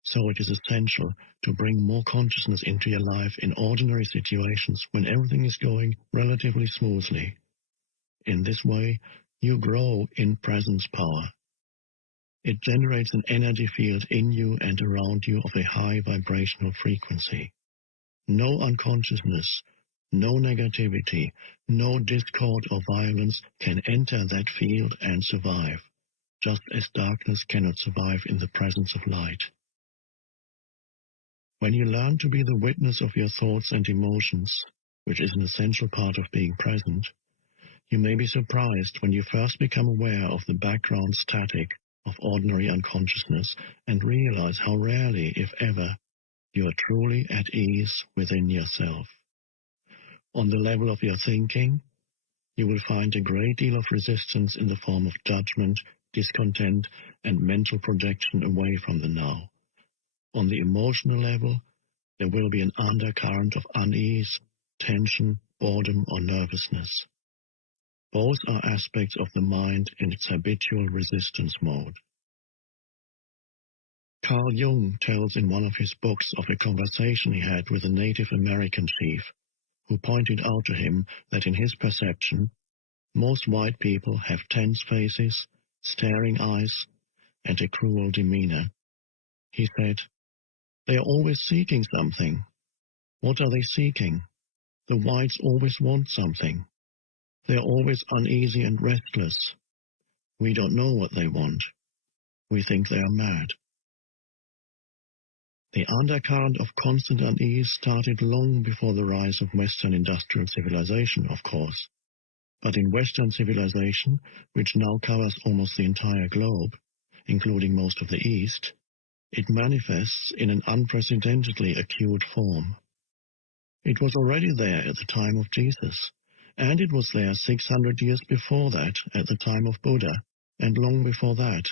So it is essential to bring more consciousness into your life in ordinary situations when everything is going relatively smoothly. In this way, you grow in presence power. It generates an energy field in you and around you of a high vibrational frequency. No unconsciousness, no negativity, no discord or violence can enter that field and survive, just as darkness cannot survive in the presence of light. When you learn to be the witness of your thoughts and emotions, which is an essential part of being present, you may be surprised when you first become aware of the background static of ordinary unconsciousness and realize how rarely, if ever, you are truly at ease within yourself. On the level of your thinking, you will find a great deal of resistance in the form of judgment, discontent, and mental projection away from the now. On the emotional level, there will be an undercurrent of unease, tension, boredom, or nervousness. Both are aspects of the mind in its habitual resistance mode. Carl Jung tells in one of his books of a conversation he had with a Native American chief, who pointed out to him that in his perception, most white people have tense faces, staring eyes, and a cruel demeanor. He said, "They are always seeking something. What are they seeking? The whites always want something. They are always uneasy and restless. We don't know what they want. We think they are mad." The undercurrent of constant unease started long before the rise of Western industrial civilization, of course. But in Western civilization, which now covers almost the entire globe, including most of the East, it manifests in an unprecedentedly acute form. It was already there at the time of Jesus, and it was there 600 years before that, at the time of Buddha, and long before that.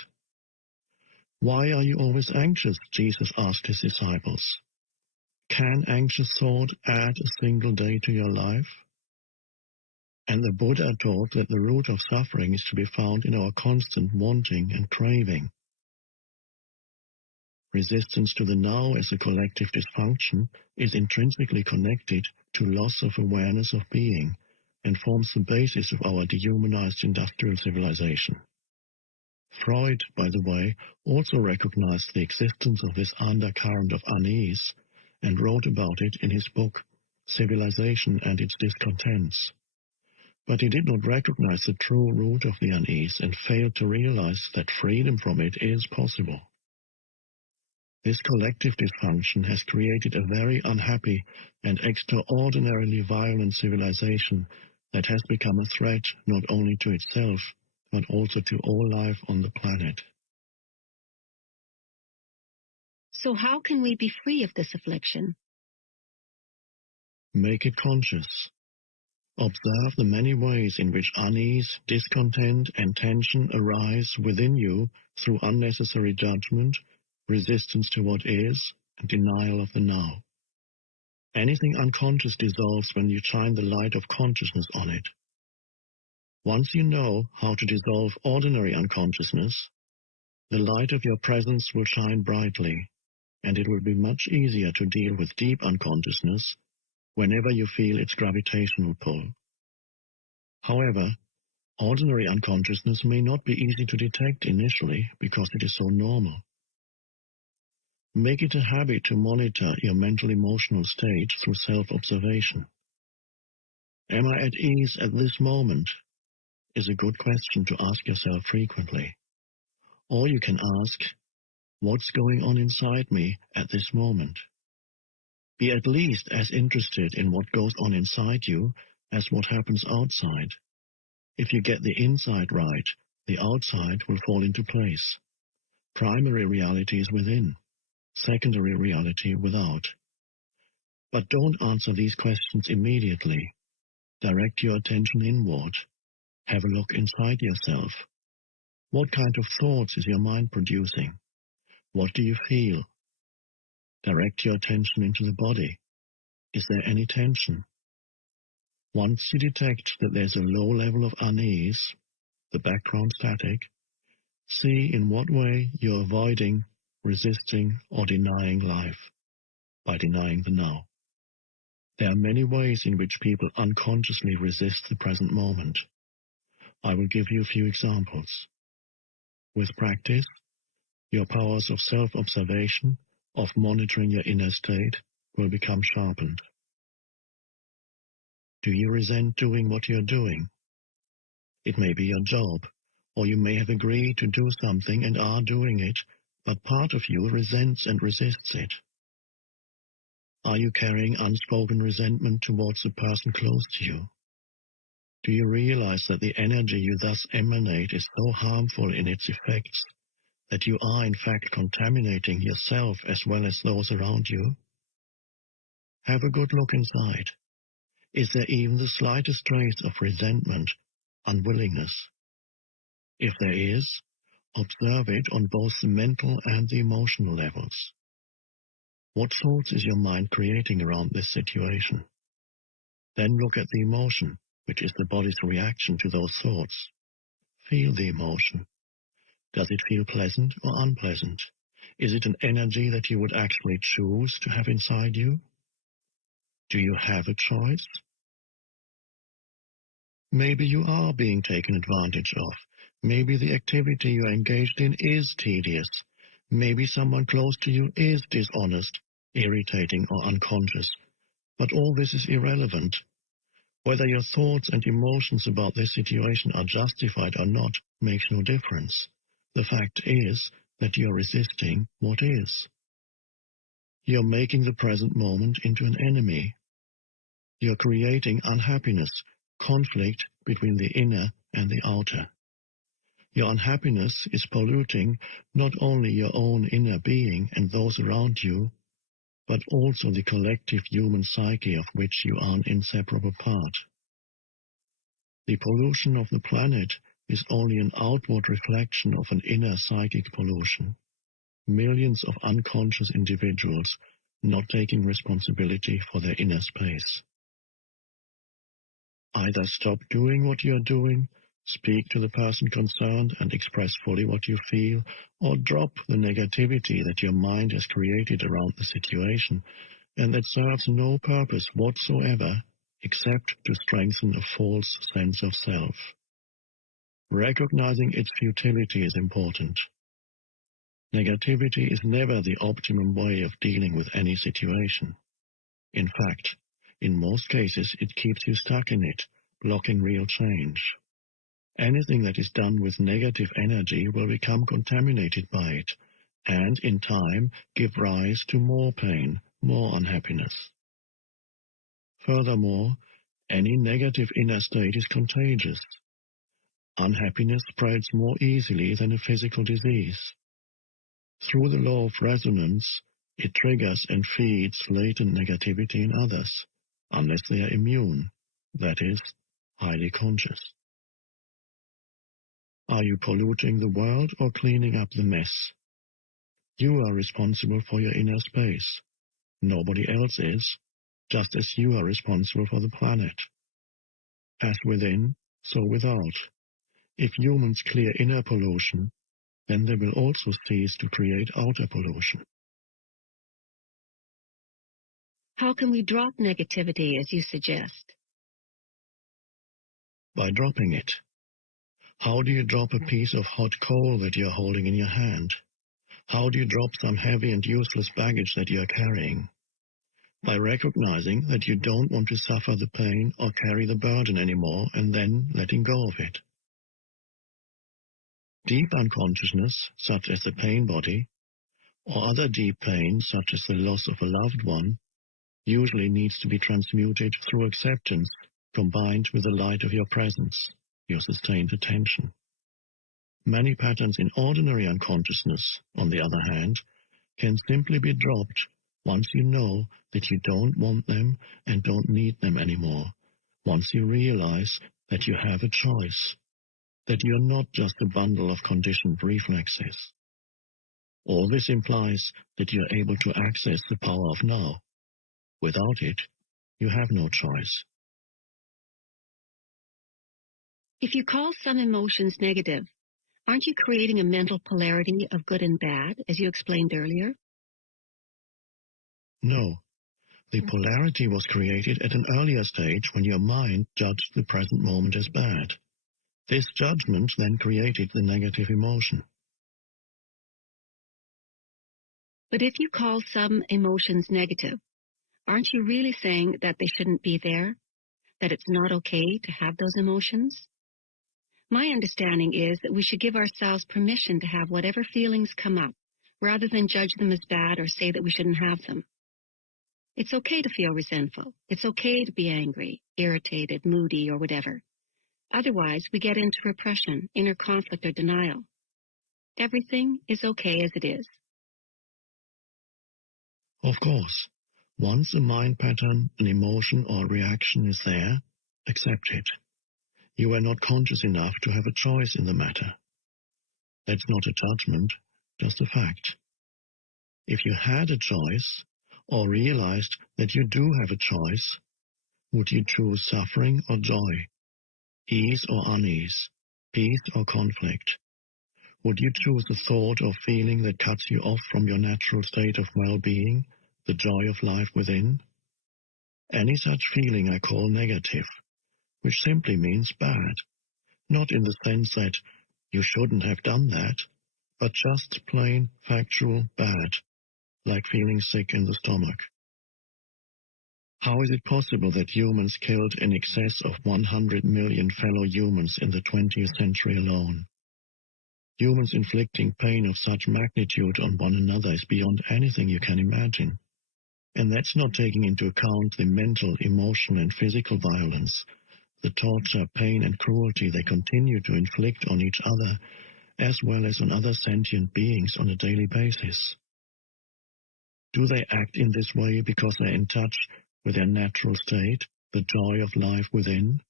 "Why are you always anxious?" Jesus asked his disciples. "Can anxious thought add a single day to your life?" And the Buddha taught that the root of suffering is to be found in our constant wanting and craving. Resistance to the now as a collective dysfunction is intrinsically connected to loss of awareness of being and forms the basis of our dehumanized industrial civilization. Freud, by the way, also recognized the existence of this undercurrent of unease and wrote about it in his book Civilization and Its Discontents. But he did not recognize the true root of the unease and failed to realize that freedom from it is possible. This collective dysfunction has created a very unhappy and extraordinarily violent civilization that has become a threat not only to itself, but also to all life on the planet. So how can we be free of this affliction? Make it conscious. Observe the many ways in which unease, discontent, and tension arise within you through unnecessary judgment, resistance to what is, and denial of the now. Anything unconscious dissolves when you shine the light of consciousness on it. Once you know how to dissolve ordinary unconsciousness, the light of your presence will shine brightly, and it will be much easier to deal with deep unconsciousness whenever you feel its gravitational pull. However, ordinary unconsciousness may not be easy to detect initially because it is so normal. Make it a habit to monitor your mental-emotional state through self-observation. Am I at ease at this moment? Is a good question to ask yourself frequently. Or you can ask, what's going on inside me at this moment? Be at least as interested in what goes on inside you as what happens outside. If you get the inside right, the outside will fall into place. Primary reality is within, secondary reality without. But don't answer these questions immediately. Direct your attention inward. Have a look inside yourself. What kind of thoughts is your mind producing? What do you feel? Direct your attention into the body. Is there any tension? Once you detect that there's a low level of unease, the background static, see in what way you're avoiding, resisting, or denying life, by denying the now. There are many ways in which people unconsciously resist the present moment. I will give you a few examples. With practice, your powers of self-observation, of monitoring your inner state, will become sharpened. Do you resent doing what you're doing? It may be your job, or you may have agreed to do something and are doing it, but part of you resents and resists it. Are you carrying unspoken resentment towards the person close to you? Do you realize that the energy you thus emanate is so harmful in its effects that you are in fact contaminating yourself as well as those around you? Have a good look inside. Is there even the slightest trace of resentment, unwillingness? If there is, observe it on both the mental and the emotional levels. What thoughts is your mind creating around this situation? Then look at the emotion, which is the body's reaction to those thoughts. Feel the emotion. Does it feel pleasant or unpleasant? Is it an energy that you would actually choose to have inside you? Do you have a choice? Maybe you are being taken advantage of. Maybe the activity you are engaged in is tedious. Maybe someone close to you is dishonest, irritating, or unconscious. But all this is irrelevant. Whether your thoughts and emotions about this situation are justified or not makes no difference. The fact is that you are resisting what is. You are making the present moment into an enemy. You are creating unhappiness, conflict between the inner and the outer. Your unhappiness is polluting not only your own inner being and those around you, but also the collective human psyche of which you are an inseparable part. The pollution of the planet is only an outward reflection of an inner psychic pollution. Millions of unconscious individuals not taking responsibility for their inner space. Either stop doing what you are doing, speak to the person concerned and express fully what you feel, or drop the negativity that your mind has created around the situation and that serves no purpose whatsoever except to strengthen a false sense of self. Recognizing its futility is important. Negativity is never the optimum way of dealing with any situation. In fact, in most cases it keeps you stuck in it, blocking real change. Anything that is done with negative energy will become contaminated by it, and in time give rise to more pain, more unhappiness. Furthermore, any negative inner state is contagious. Unhappiness spreads more easily than a physical disease. Through the law of resonance, it triggers and feeds latent negativity in others, unless they are immune, that is, highly conscious. Are you polluting the world or cleaning up the mess? You are responsible for your inner space. Nobody else is, just as you are responsible for the planet. As within, so without. If humans clear inner pollution, then they will also cease to create outer pollution. How can we drop negativity, as you suggest? By dropping it. How do you drop a piece of hot coal that you are holding in your hand? How do you drop some heavy and useless baggage that you are carrying? By recognizing that you don't want to suffer the pain or carry the burden anymore and then letting go of it. Deep unconsciousness, such as the pain body, or other deep pain, such as the loss of a loved one, usually needs to be transmuted through acceptance, combined with the light of your presence, your sustained attention. Many patterns in ordinary unconsciousness, on the other hand, can simply be dropped once you know that you don't want them and don't need them anymore, once you realize that you have a choice, that you're not just a bundle of conditioned reflexes. All this implies that you're able to access the power of now. Without it, you have no choice. If you call some emotions negative, aren't you creating a mental polarity of good and bad, as you explained earlier? No. The polarity was created at an earlier stage when your mind judged the present moment as bad. This judgment then created the negative emotion. But if you call some emotions negative, aren't you really saying that they shouldn't be there? That it's not okay to have those emotions? My understanding is that we should give ourselves permission to have whatever feelings come up, rather than judge them as bad or say that we shouldn't have them. It's okay to feel resentful. It's okay to be angry, irritated, moody, or whatever. Otherwise, we get into repression, inner conflict, or denial. Everything is okay as it is. Of course, once a mind pattern, an emotion, or reaction is there, accept it. You are not conscious enough to have a choice in the matter. That's not a judgment, just a fact. If you had a choice, or realized that you do have a choice, would you choose suffering or joy, ease or unease, peace or conflict? Would you choose the thought or feeling that cuts you off from your natural state of well-being, the joy of life within? Any such feeling I call negative, which simply means bad, not in the sense that you shouldn't have done that, but just plain factual bad, like feeling sick in the stomach. How is it possible that humans killed in excess of 100 million fellow humans in the 20th century alone? Humans inflicting pain of such magnitude on one another is beyond anything you can imagine. And that's not taking into account the mental, emotional, and physical violence, the torture, pain, and cruelty they continue to inflict on each other, as well as on other sentient beings on a daily basis. Do they act in this way because they're in touch with their natural state, the joy of life within?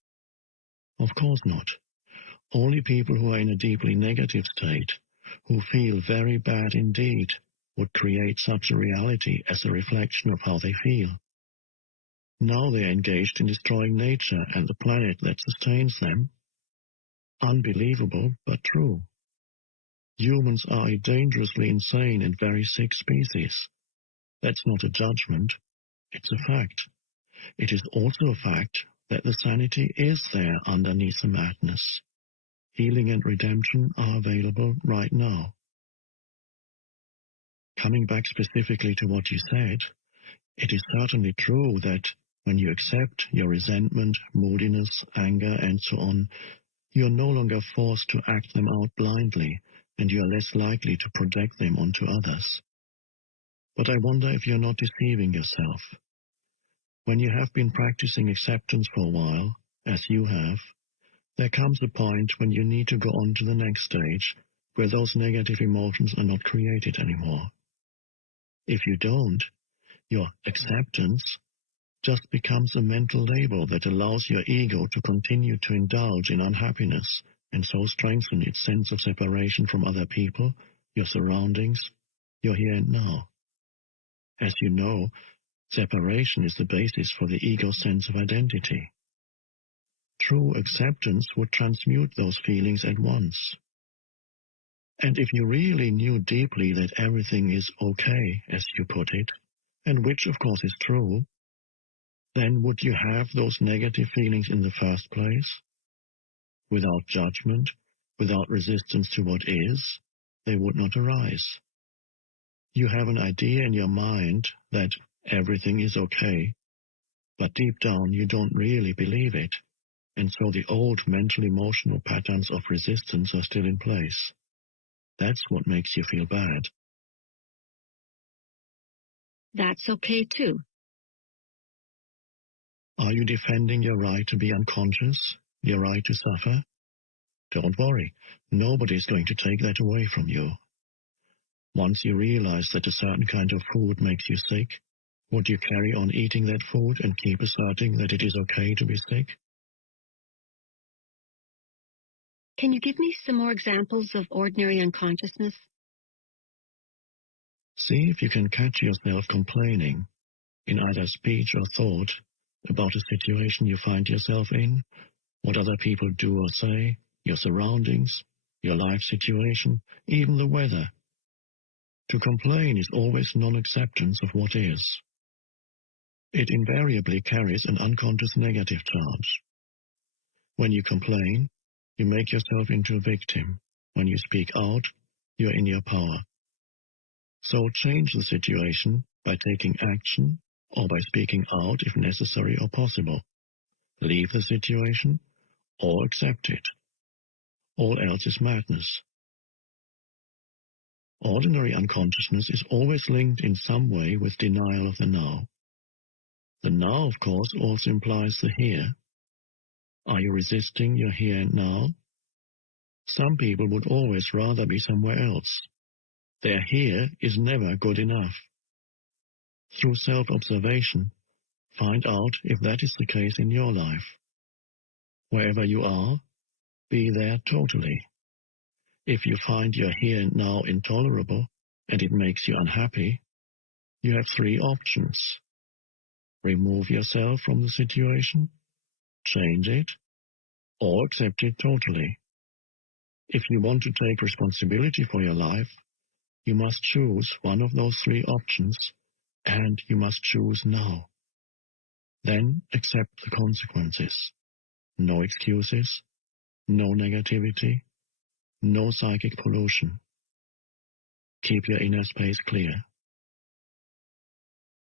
Of course not. Only people who are in a deeply negative state, who feel very bad indeed, would create such a reality as a reflection of how they feel. Now they are engaged in destroying nature and the planet that sustains them. Unbelievable, but true. Humans are a dangerously insane and very sick species. That's not a judgment, it's a fact. It is also a fact that the sanity is there underneath the madness. Healing and redemption are available right now. Coming back specifically to what you said, it is certainly true that When you accept your resentment, moodiness, anger, and so on, you are no longer forced to act them out blindly, and you are less likely to project them onto others. But I wonder if you're not deceiving yourself. When you have been practicing acceptance for a while, as you have, there comes a point when you need to go on to the next stage, where those negative emotions are not created anymore. If you don't, your acceptance just becomes a mental label that allows your ego to continue to indulge in unhappiness and so strengthen its sense of separation from other people, your surroundings, your here and now. As you know, separation is the basis for the ego's sense of identity. True acceptance would transmute those feelings at once. And if you really knew deeply that everything is okay, as you put it, and which of course is true, then would you have those negative feelings in the first place? Without judgment, without resistance to what is, they would not arise. You have an idea in your mind that everything is okay, but deep down you don't really believe it, and so the old mental-emotional patterns of resistance are still in place. That's what makes you feel bad. That's okay too. Are you defending your right to be unconscious, your right to suffer? Don't worry, nobody's going to take that away from you. Once you realize that a certain kind of food makes you sick, would you carry on eating that food and keep asserting that it is okay to be sick? Can you give me some more examples of ordinary unconsciousness? See if you can catch yourself complaining, in either speech or thought, about a situation you find yourself in, what other people do or say, your surroundings, your life situation, even the weather. To complain is always non-acceptance of what is. It invariably carries an unconscious negative charge. When you complain, you make yourself into a victim. When you speak out, you are in your power. So change the situation by taking action or by speaking out if necessary or possible. Leave the situation or accept it. All else is madness. Ordinary unconsciousness is always linked in some way with denial of the now. The now, of course, also implies the here. Are you resisting your here and now? Some people would always rather be somewhere else. Their here is never good enough. Through self-observation, find out if that is the case in your life. Wherever you are, be there totally. If you find your here and now intolerable, and it makes you unhappy, you have three options. Remove yourself from the situation, change it, or accept it totally. If you want to take responsibility for your life, you must choose one of those three options, and you must choose now. Then accept the consequences. No excuses, no negativity, no psychic pollution. Keep your inner space clear.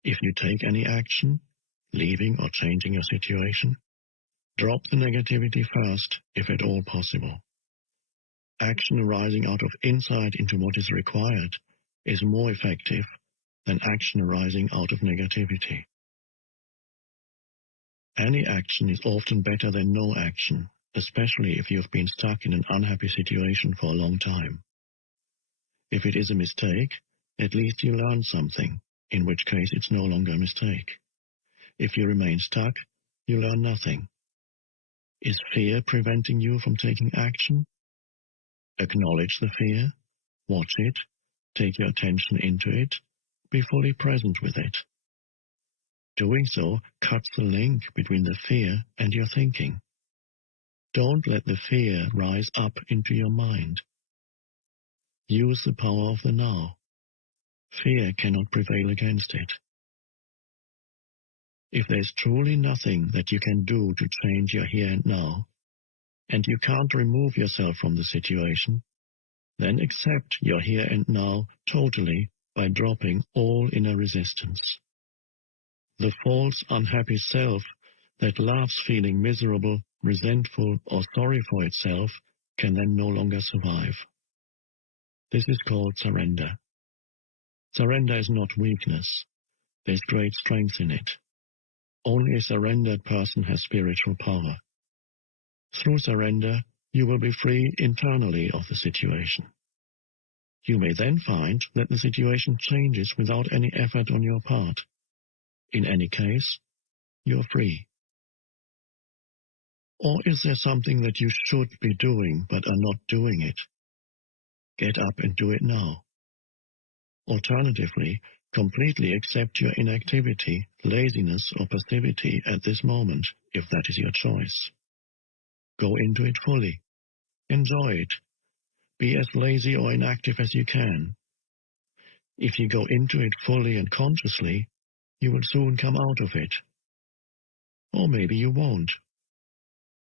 If you take any action, leaving or changing your situation, drop the negativity first, if at all possible. Action arising out of insight into what is required is more effective than action arising out of negativity. Any action is often better than no action, especially if you have been stuck in an unhappy situation for a long time. If it is a mistake, at least you learn something, in which case it's no longer a mistake. If you remain stuck, you learn nothing. Is fear preventing you from taking action? Acknowledge the fear, watch it, take your attention into it, be fully present with it. Doing so cuts the link between the fear and your thinking. Don't let the fear rise up into your mind. Use the power of the now. Fear cannot prevail against it. If there's truly nothing that you can do to change your here and now, and you can't remove yourself from the situation, then accept your here and now totally by dropping all inner resistance. The false, unhappy self that loves feeling miserable, resentful, or sorry for itself can then no longer survive. This is called surrender. Surrender is not weakness. There's great strength in it. Only a surrendered person has spiritual power. Through surrender, you will be free internally of the situation. You may then find that the situation changes without any effort on your part. In any case, you're free. Or is there something that you should be doing but are not doing it? Get up and do it now. Alternatively, completely accept your inactivity, laziness, or passivity at this moment, if that is your choice. Go into it fully. Enjoy it. Be as lazy or inactive as you can. If you go into it fully and consciously, you will soon come out of it. Or maybe you won't.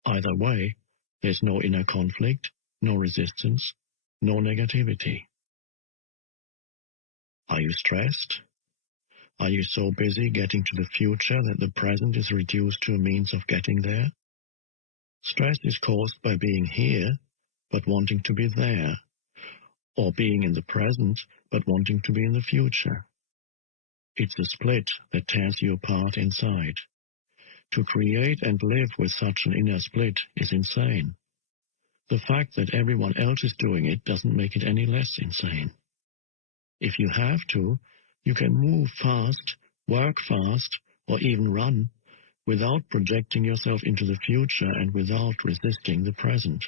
Either way, there's no inner conflict, no resistance, no negativity. Are you stressed? Are you so busy getting to the future that the present is reduced to a means of getting there? Stress is caused by being here, but wanting to be there, or being in the present, but wanting to be in the future. It's a split that tears you apart inside. To create and live with such an inner split is insane. The fact that everyone else is doing it doesn't make it any less insane. If you have to, you can move fast, work fast, or even run, without projecting yourself into the future and without resisting the present.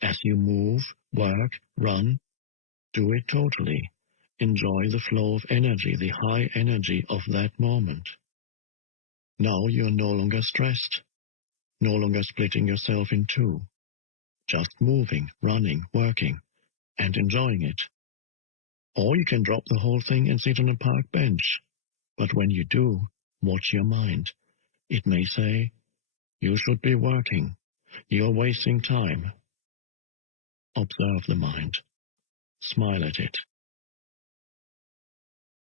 As you move, work, run, do it totally. Enjoy the flow of energy, the high energy of that moment. Now you are no longer stressed, no longer splitting yourself in two, just moving, running, working, and enjoying it. Or you can drop the whole thing and sit on a park bench. But when you do, watch your mind. It may say, "You should be working. You're wasting time." Observe the mind. Smile at it.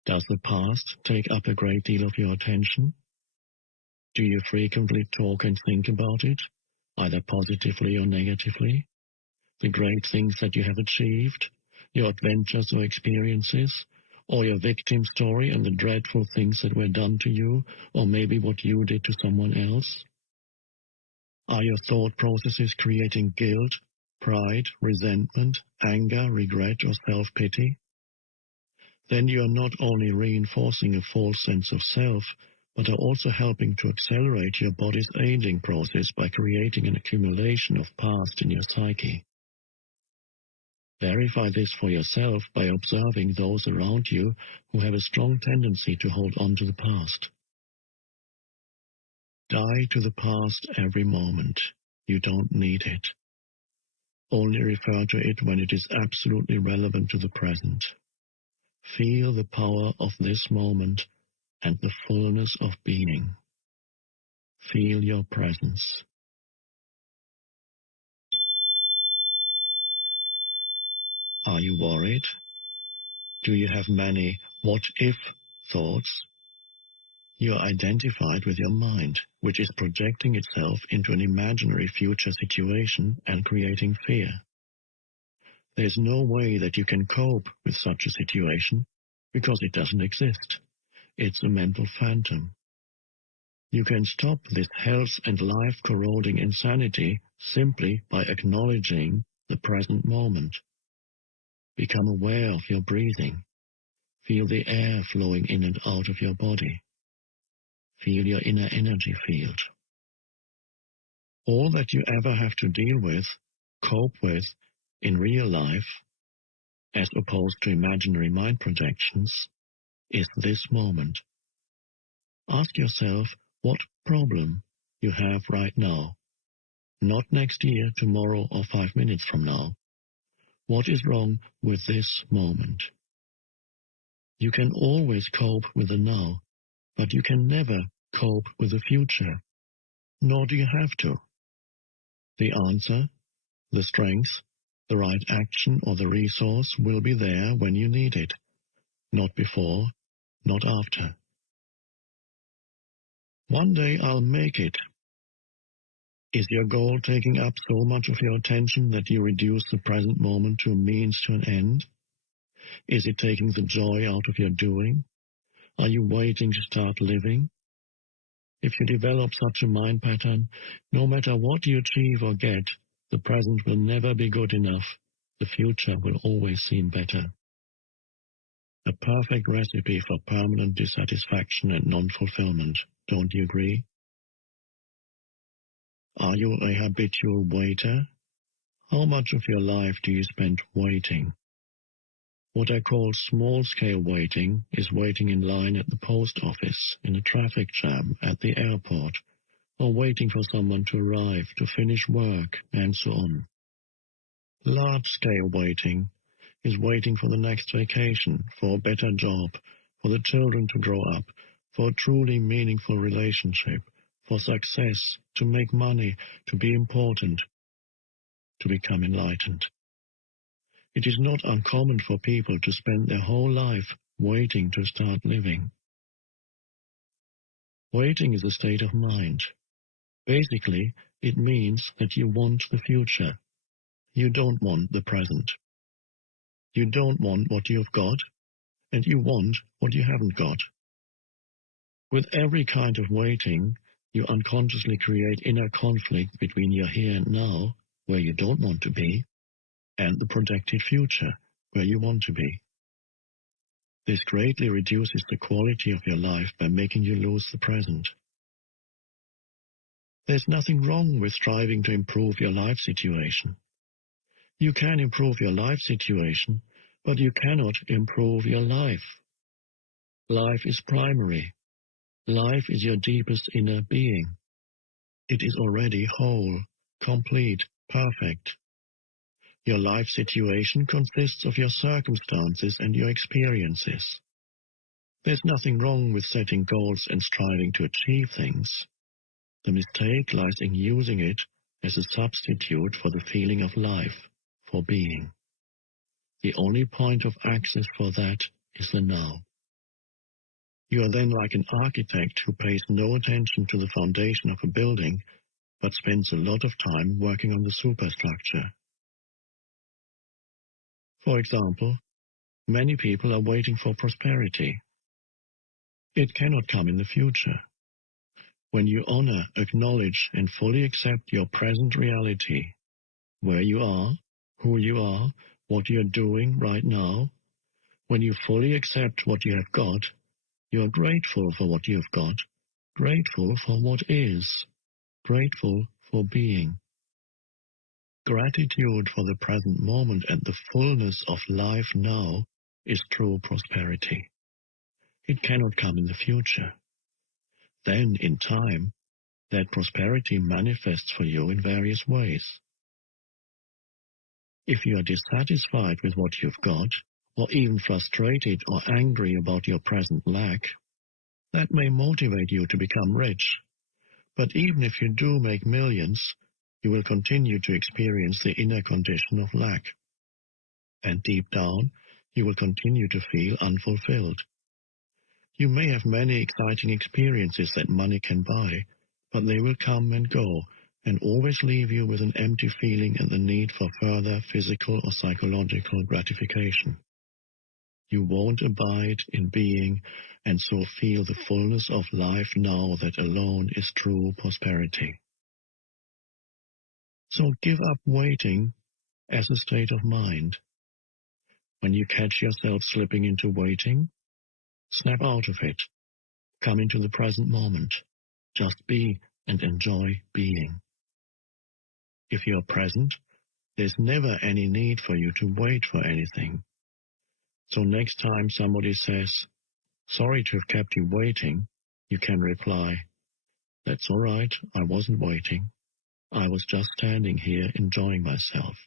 Does the past take up a great deal of your attention? Do you frequently talk and think about it, either positively or negatively? The great things that you have achieved, your adventures or experiences, or your victim story and the dreadful things that were done to you, or maybe what you did to someone else? Are your thought processes creating guilt, pride, resentment, anger, regret, or self-pity? Then you are not only reinforcing a false sense of self, but are also helping to accelerate your body's aging process by creating an accumulation of past in your psyche. Verify this for yourself by observing those around you who have a strong tendency to hold on to the past. Die to the past every moment. You don't need it. Only refer to it when it is absolutely relevant to the present. Feel the power of this moment and the fullness of being. Feel your presence. Are you worried? Do you have many what-if thoughts? You are identified with your mind, which is projecting itself into an imaginary future situation and creating fear. There's no way that you can cope with such a situation because it doesn't exist. It's a mental phantom. You can stop this health and life-corroding insanity simply by acknowledging the present moment. Become aware of your breathing. Feel the air flowing in and out of your body. Feel your inner energy field. All that you ever have to deal with, cope with, in real life, as opposed to imaginary mind projections, is this moment. Ask yourself what problem you have right now, not next year, tomorrow, or 5 minutes from now. What is wrong with this moment? You can always cope with the now, but you can never cope with the future, nor do you have to. The answer, the strength, the right action or the resource will be there when you need it, not before, not after. One day I'll make it. Is your goal taking up so much of your attention that you reduce the present moment to a means to an end? Is it taking the joy out of your doing? Are you waiting to start living? If you develop such a mind pattern, no matter what you achieve or get, the present will never be good enough. The future will always seem better. A perfect recipe for permanent dissatisfaction and non-fulfillment, don't you agree? Are you a habitual waiter? How much of your life do you spend waiting? What I call small-scale waiting is waiting in line at the post office, in a traffic jam, at the airport, or waiting for someone to arrive, to finish work, and so on. Large-scale waiting is waiting for the next vacation, for a better job, for the children to grow up, for a truly meaningful relationship, for success, to make money, to be important, to become enlightened. It is not uncommon for people to spend their whole life waiting to start living. Waiting is a state of mind. Basically, it means that you want the future. You don't want the present. You don't want what you've got, and you want what you haven't got. With every kind of waiting, you unconsciously create inner conflict between your here and now, where you don't want to be, and the projected future, where you want to be. This greatly reduces the quality of your life by making you lose the present. There's nothing wrong with striving to improve your life situation. You can improve your life situation, but you cannot improve your life. Life is primary. Life is your deepest inner being. It is already whole, complete, perfect. Your life situation consists of your circumstances and your experiences. There's nothing wrong with setting goals and striving to achieve things. The mistake lies in using it as a substitute for the feeling of life, for being. The only point of access for that is the now. You are then like an architect who pays no attention to the foundation of a building, but spends a lot of time working on the superstructure. For example, many people are waiting for prosperity. It cannot come in the future. When you honor, acknowledge, and fully accept your present reality, where you are, who you are, what you are doing right now, when you fully accept what you have got, you are grateful for what you have got, grateful for what is, grateful for being. Gratitude for the present moment and the fullness of life now is true prosperity. It cannot come in the future. Then, in time, that prosperity manifests for you in various ways. If you are dissatisfied with what you've got, or even frustrated or angry about your present lack, that may motivate you to become rich. But even if you do make millions, you will continue to experience the inner condition of lack. And deep down, you will continue to feel unfulfilled. You may have many exciting experiences that money can buy, but they will come and go, and always leave you with an empty feeling and the need for further physical or psychological gratification. You won't abide in being, and so feel the fullness of life now that alone is true prosperity. So give up waiting as a state of mind. When you catch yourself slipping into waiting, snap out of it. Come into the present moment. Just be and enjoy being. If you are present, there's never any need for you to wait for anything. So next time somebody says, "Sorry to have kept you waiting," you can reply, "That's all right, I wasn't waiting. I was just standing here enjoying myself."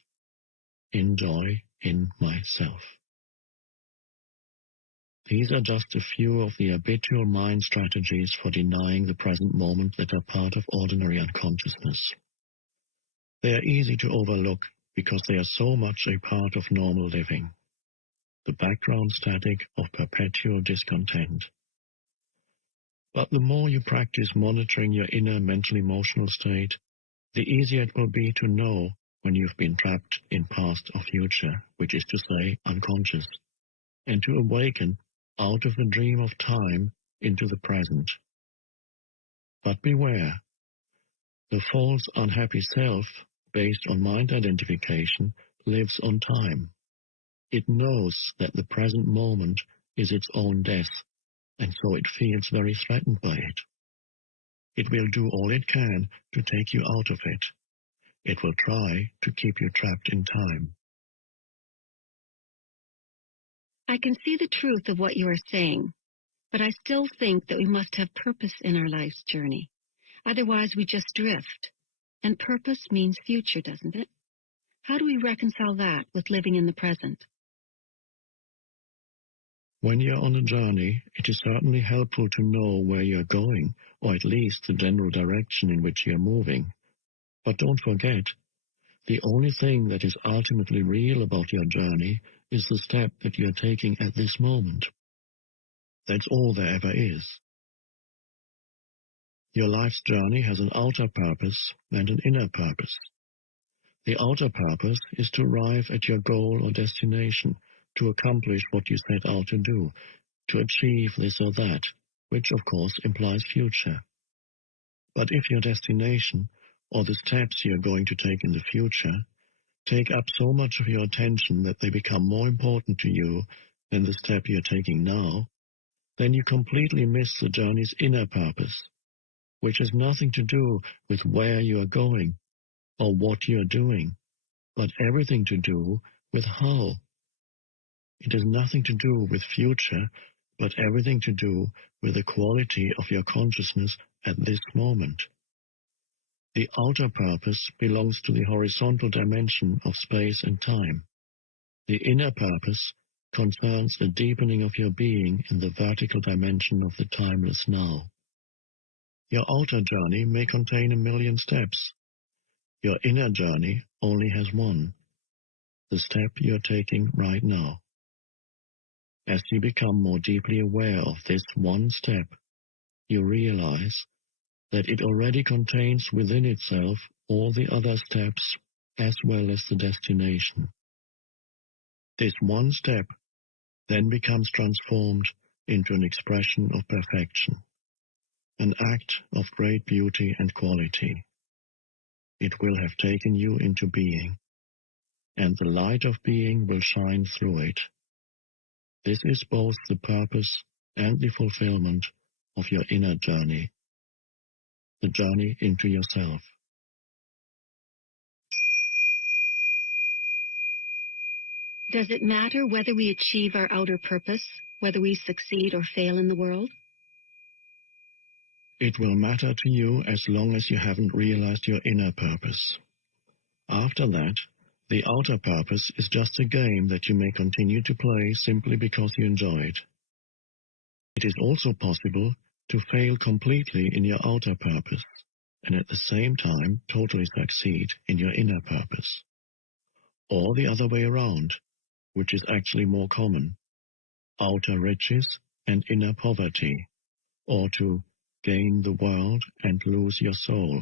Enjoy in myself. These are just a few of the habitual mind strategies for denying the present moment that are part of ordinary unconsciousness. They are easy to overlook because they are so much a part of normal living, the background static of perpetual discontent. But the more you practice monitoring your inner mental-emotional state, the easier it will be to know when you've been trapped in past or future, which is to say, unconscious, and to awaken out of the dream of time into the present. But beware, the false unhappy self, based on mind identification, lives on time. It knows that the present moment is its own death, and so it feels very threatened by it. It will do all it can to take you out of it. It will try to keep you trapped in time. I can see the truth of what you are saying, but I still think that we must have purpose in our life's journey. Otherwise, we just drift. And purpose means future, doesn't it? How do we reconcile that with living in the present? When you're on a journey, it is certainly helpful to know where you're going, or at least the general direction in which you're moving. But don't forget, the only thing that is ultimately real about your journey is the step that you're taking at this moment. That's all there ever is. Your life's journey has an outer purpose and an inner purpose. The outer purpose is to arrive at your goal or destination, to accomplish what you set out to do, to achieve this or that, which of course implies future. But if your destination, or the steps you're going to take in the future, take up so much of your attention that they become more important to you than the step you're taking now, then you completely miss the journey's inner purpose, which has nothing to do with where you are going or what you are doing, but everything to do with how. It has nothing to do with future, but everything to do with the quality of your consciousness at this moment. The outer purpose belongs to the horizontal dimension of space and time. The inner purpose concerns a deepening of your being in the vertical dimension of the timeless now. Your outer journey may contain 1,000,000 steps. Your inner journey only has one, the step you're taking right now. As you become more deeply aware of this one step, you realize that it already contains within itself all the other steps as well as the destination. This one step then becomes transformed into an expression of perfection, an act of great beauty and quality. It will have taken you into being, and the light of being will shine through it. This is both the purpose and the fulfillment of your inner journey, the journey into yourself. Does it matter whether we achieve our outer purpose, whether we succeed or fail in the world? It will matter to you as long as you haven't realized your inner purpose. After that, the outer purpose is just a game that you may continue to play simply because you enjoy it. It is also possible to fail completely in your outer purpose, and at the same time totally succeed in your inner purpose. Or the other way around, which is actually more common, outer riches and inner poverty, or to gain the world and lose your soul,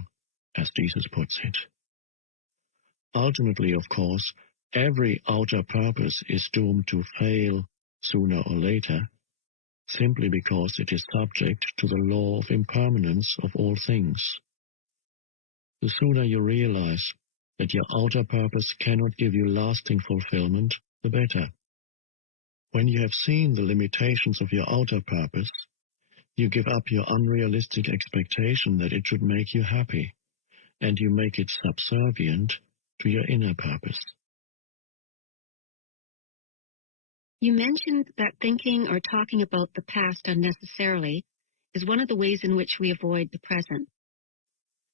as Jesus puts it. Ultimately, of course, every outer purpose is doomed to fail sooner or later, simply because it is subject to the law of impermanence of all things. The sooner you realize that your outer purpose cannot give you lasting fulfillment, the better. When you have seen the limitations of your outer purpose, you give up your unrealistic expectation that it should make you happy, and you make it subservient to your inner purpose. You mentioned that thinking or talking about the past unnecessarily is one of the ways in which we avoid the present.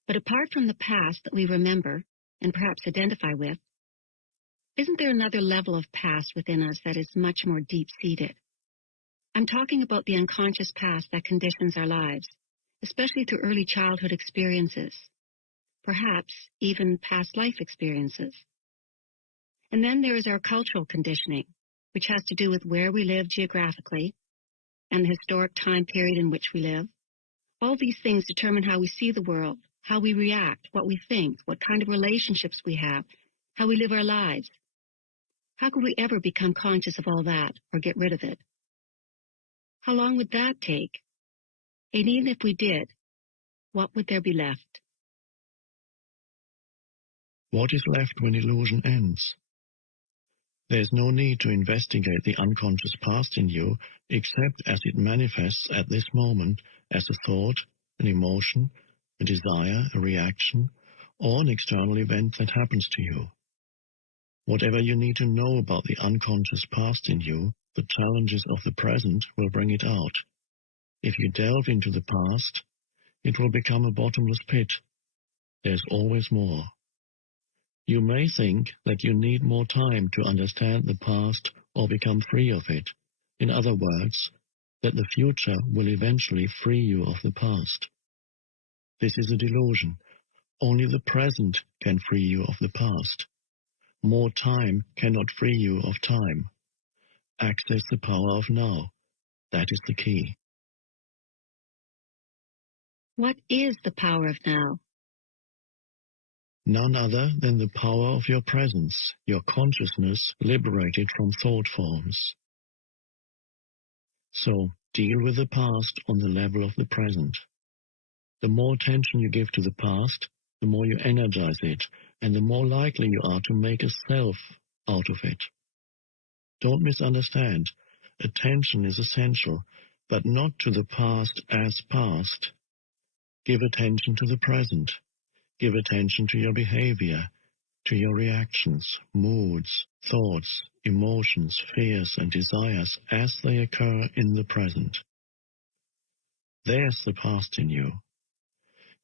But apart from the past that we remember and perhaps identify with, isn't there another level of past within us that is much more deep-seated? I'm talking about the unconscious past that conditions our lives, especially through early childhood experiences, perhaps even past life experiences. And then there is our cultural conditioning, which has to do with where we live geographically and the historic time period in which we live, All these things determine how we see the world, how we react, what we think, what kind of relationships we have, how we live our lives. How could we ever become conscious of all that or get rid of it? How long would that take? And even if we did, what would there be left? What is left when illusion ends? There's no need to investigate the unconscious past in you except as it manifests at this moment as a thought, an emotion, a desire, a reaction, or an external event that happens to you. Whatever you need to know about the unconscious past in you, the challenges of the present will bring it out. If you delve into the past, it will become a bottomless pit. There's always more. You may think that you need more time to understand the past or become free of it. In other words, that the future will eventually free you of the past. This is a delusion. Only the present can free you of the past. More time cannot free you of time. Access the power of now. That is the key. What is the power of now? None other than the power of your presence, your consciousness liberated from thought forms. So, deal with the past on the level of the present. The more attention you give to the past, the more you energize it, and the more likely you are to make a self out of it. Don't misunderstand. Attention is essential, but not to the past as past. Give attention to the present. Give attention to your behavior, to your reactions, moods, thoughts, emotions, fears, and desires as they occur in the present. There's the past in you.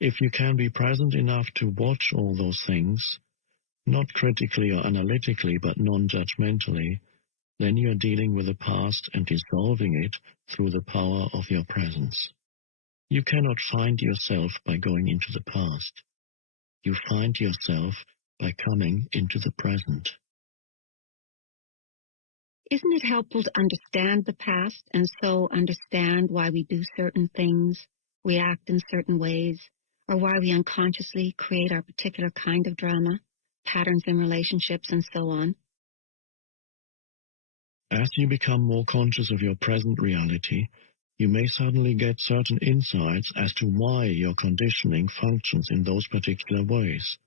If you can be present enough to watch all those things, not critically or analytically, but non-judgmentally, then you are dealing with the past and dissolving it through the power of your presence. You cannot find yourself by going into the past. You find yourself by coming into the present. Isn't it helpful to understand the past and so understand why we do certain things, react in certain ways, or why we unconsciously create our particular kind of drama, patterns in relationships, and so on? As you become more conscious of your present reality, you may suddenly get certain insights as to why your conditioning functions in those particular ways.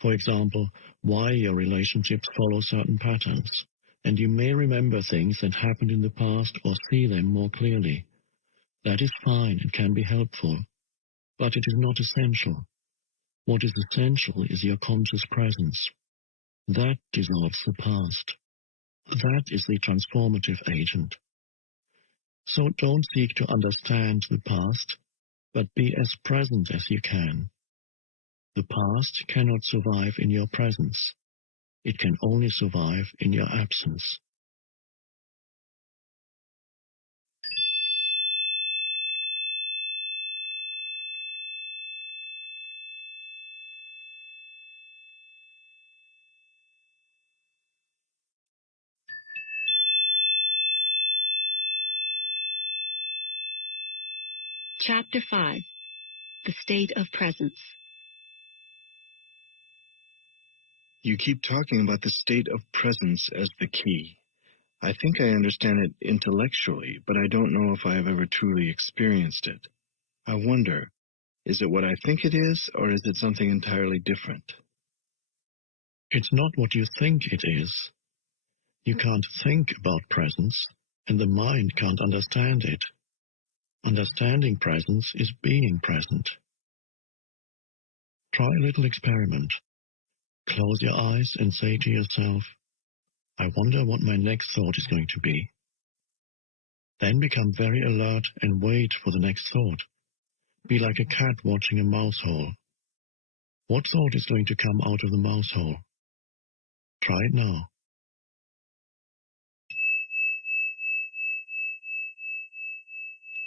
For example, why your relationships follow certain patterns, and you may remember things that happened in the past or see them more clearly. That is fine and can be helpful, but it is not essential. What is essential is your conscious presence. That dissolves the past. That is the transformative agent. So don't seek to understand the past, but be as present as you can. The past cannot survive in your presence. It can only survive in your absence. Chapter 5. The State of Presence. You keep talking about the state of presence as the key. I think I understand it intellectually, but I don't know if I have ever truly experienced it. I wonder, is it what I think it is, or is it something entirely different? It's not what you think it is. You can't think about presence, and the mind can't understand it. Understanding presence is being present. Try a little experiment. Close your eyes and say to yourself, I wonder what my next thought is going to be. Then become very alert and wait for the next thought. Be like a cat watching a mouse hole. What thought is going to come out of the mouse hole? Try it now.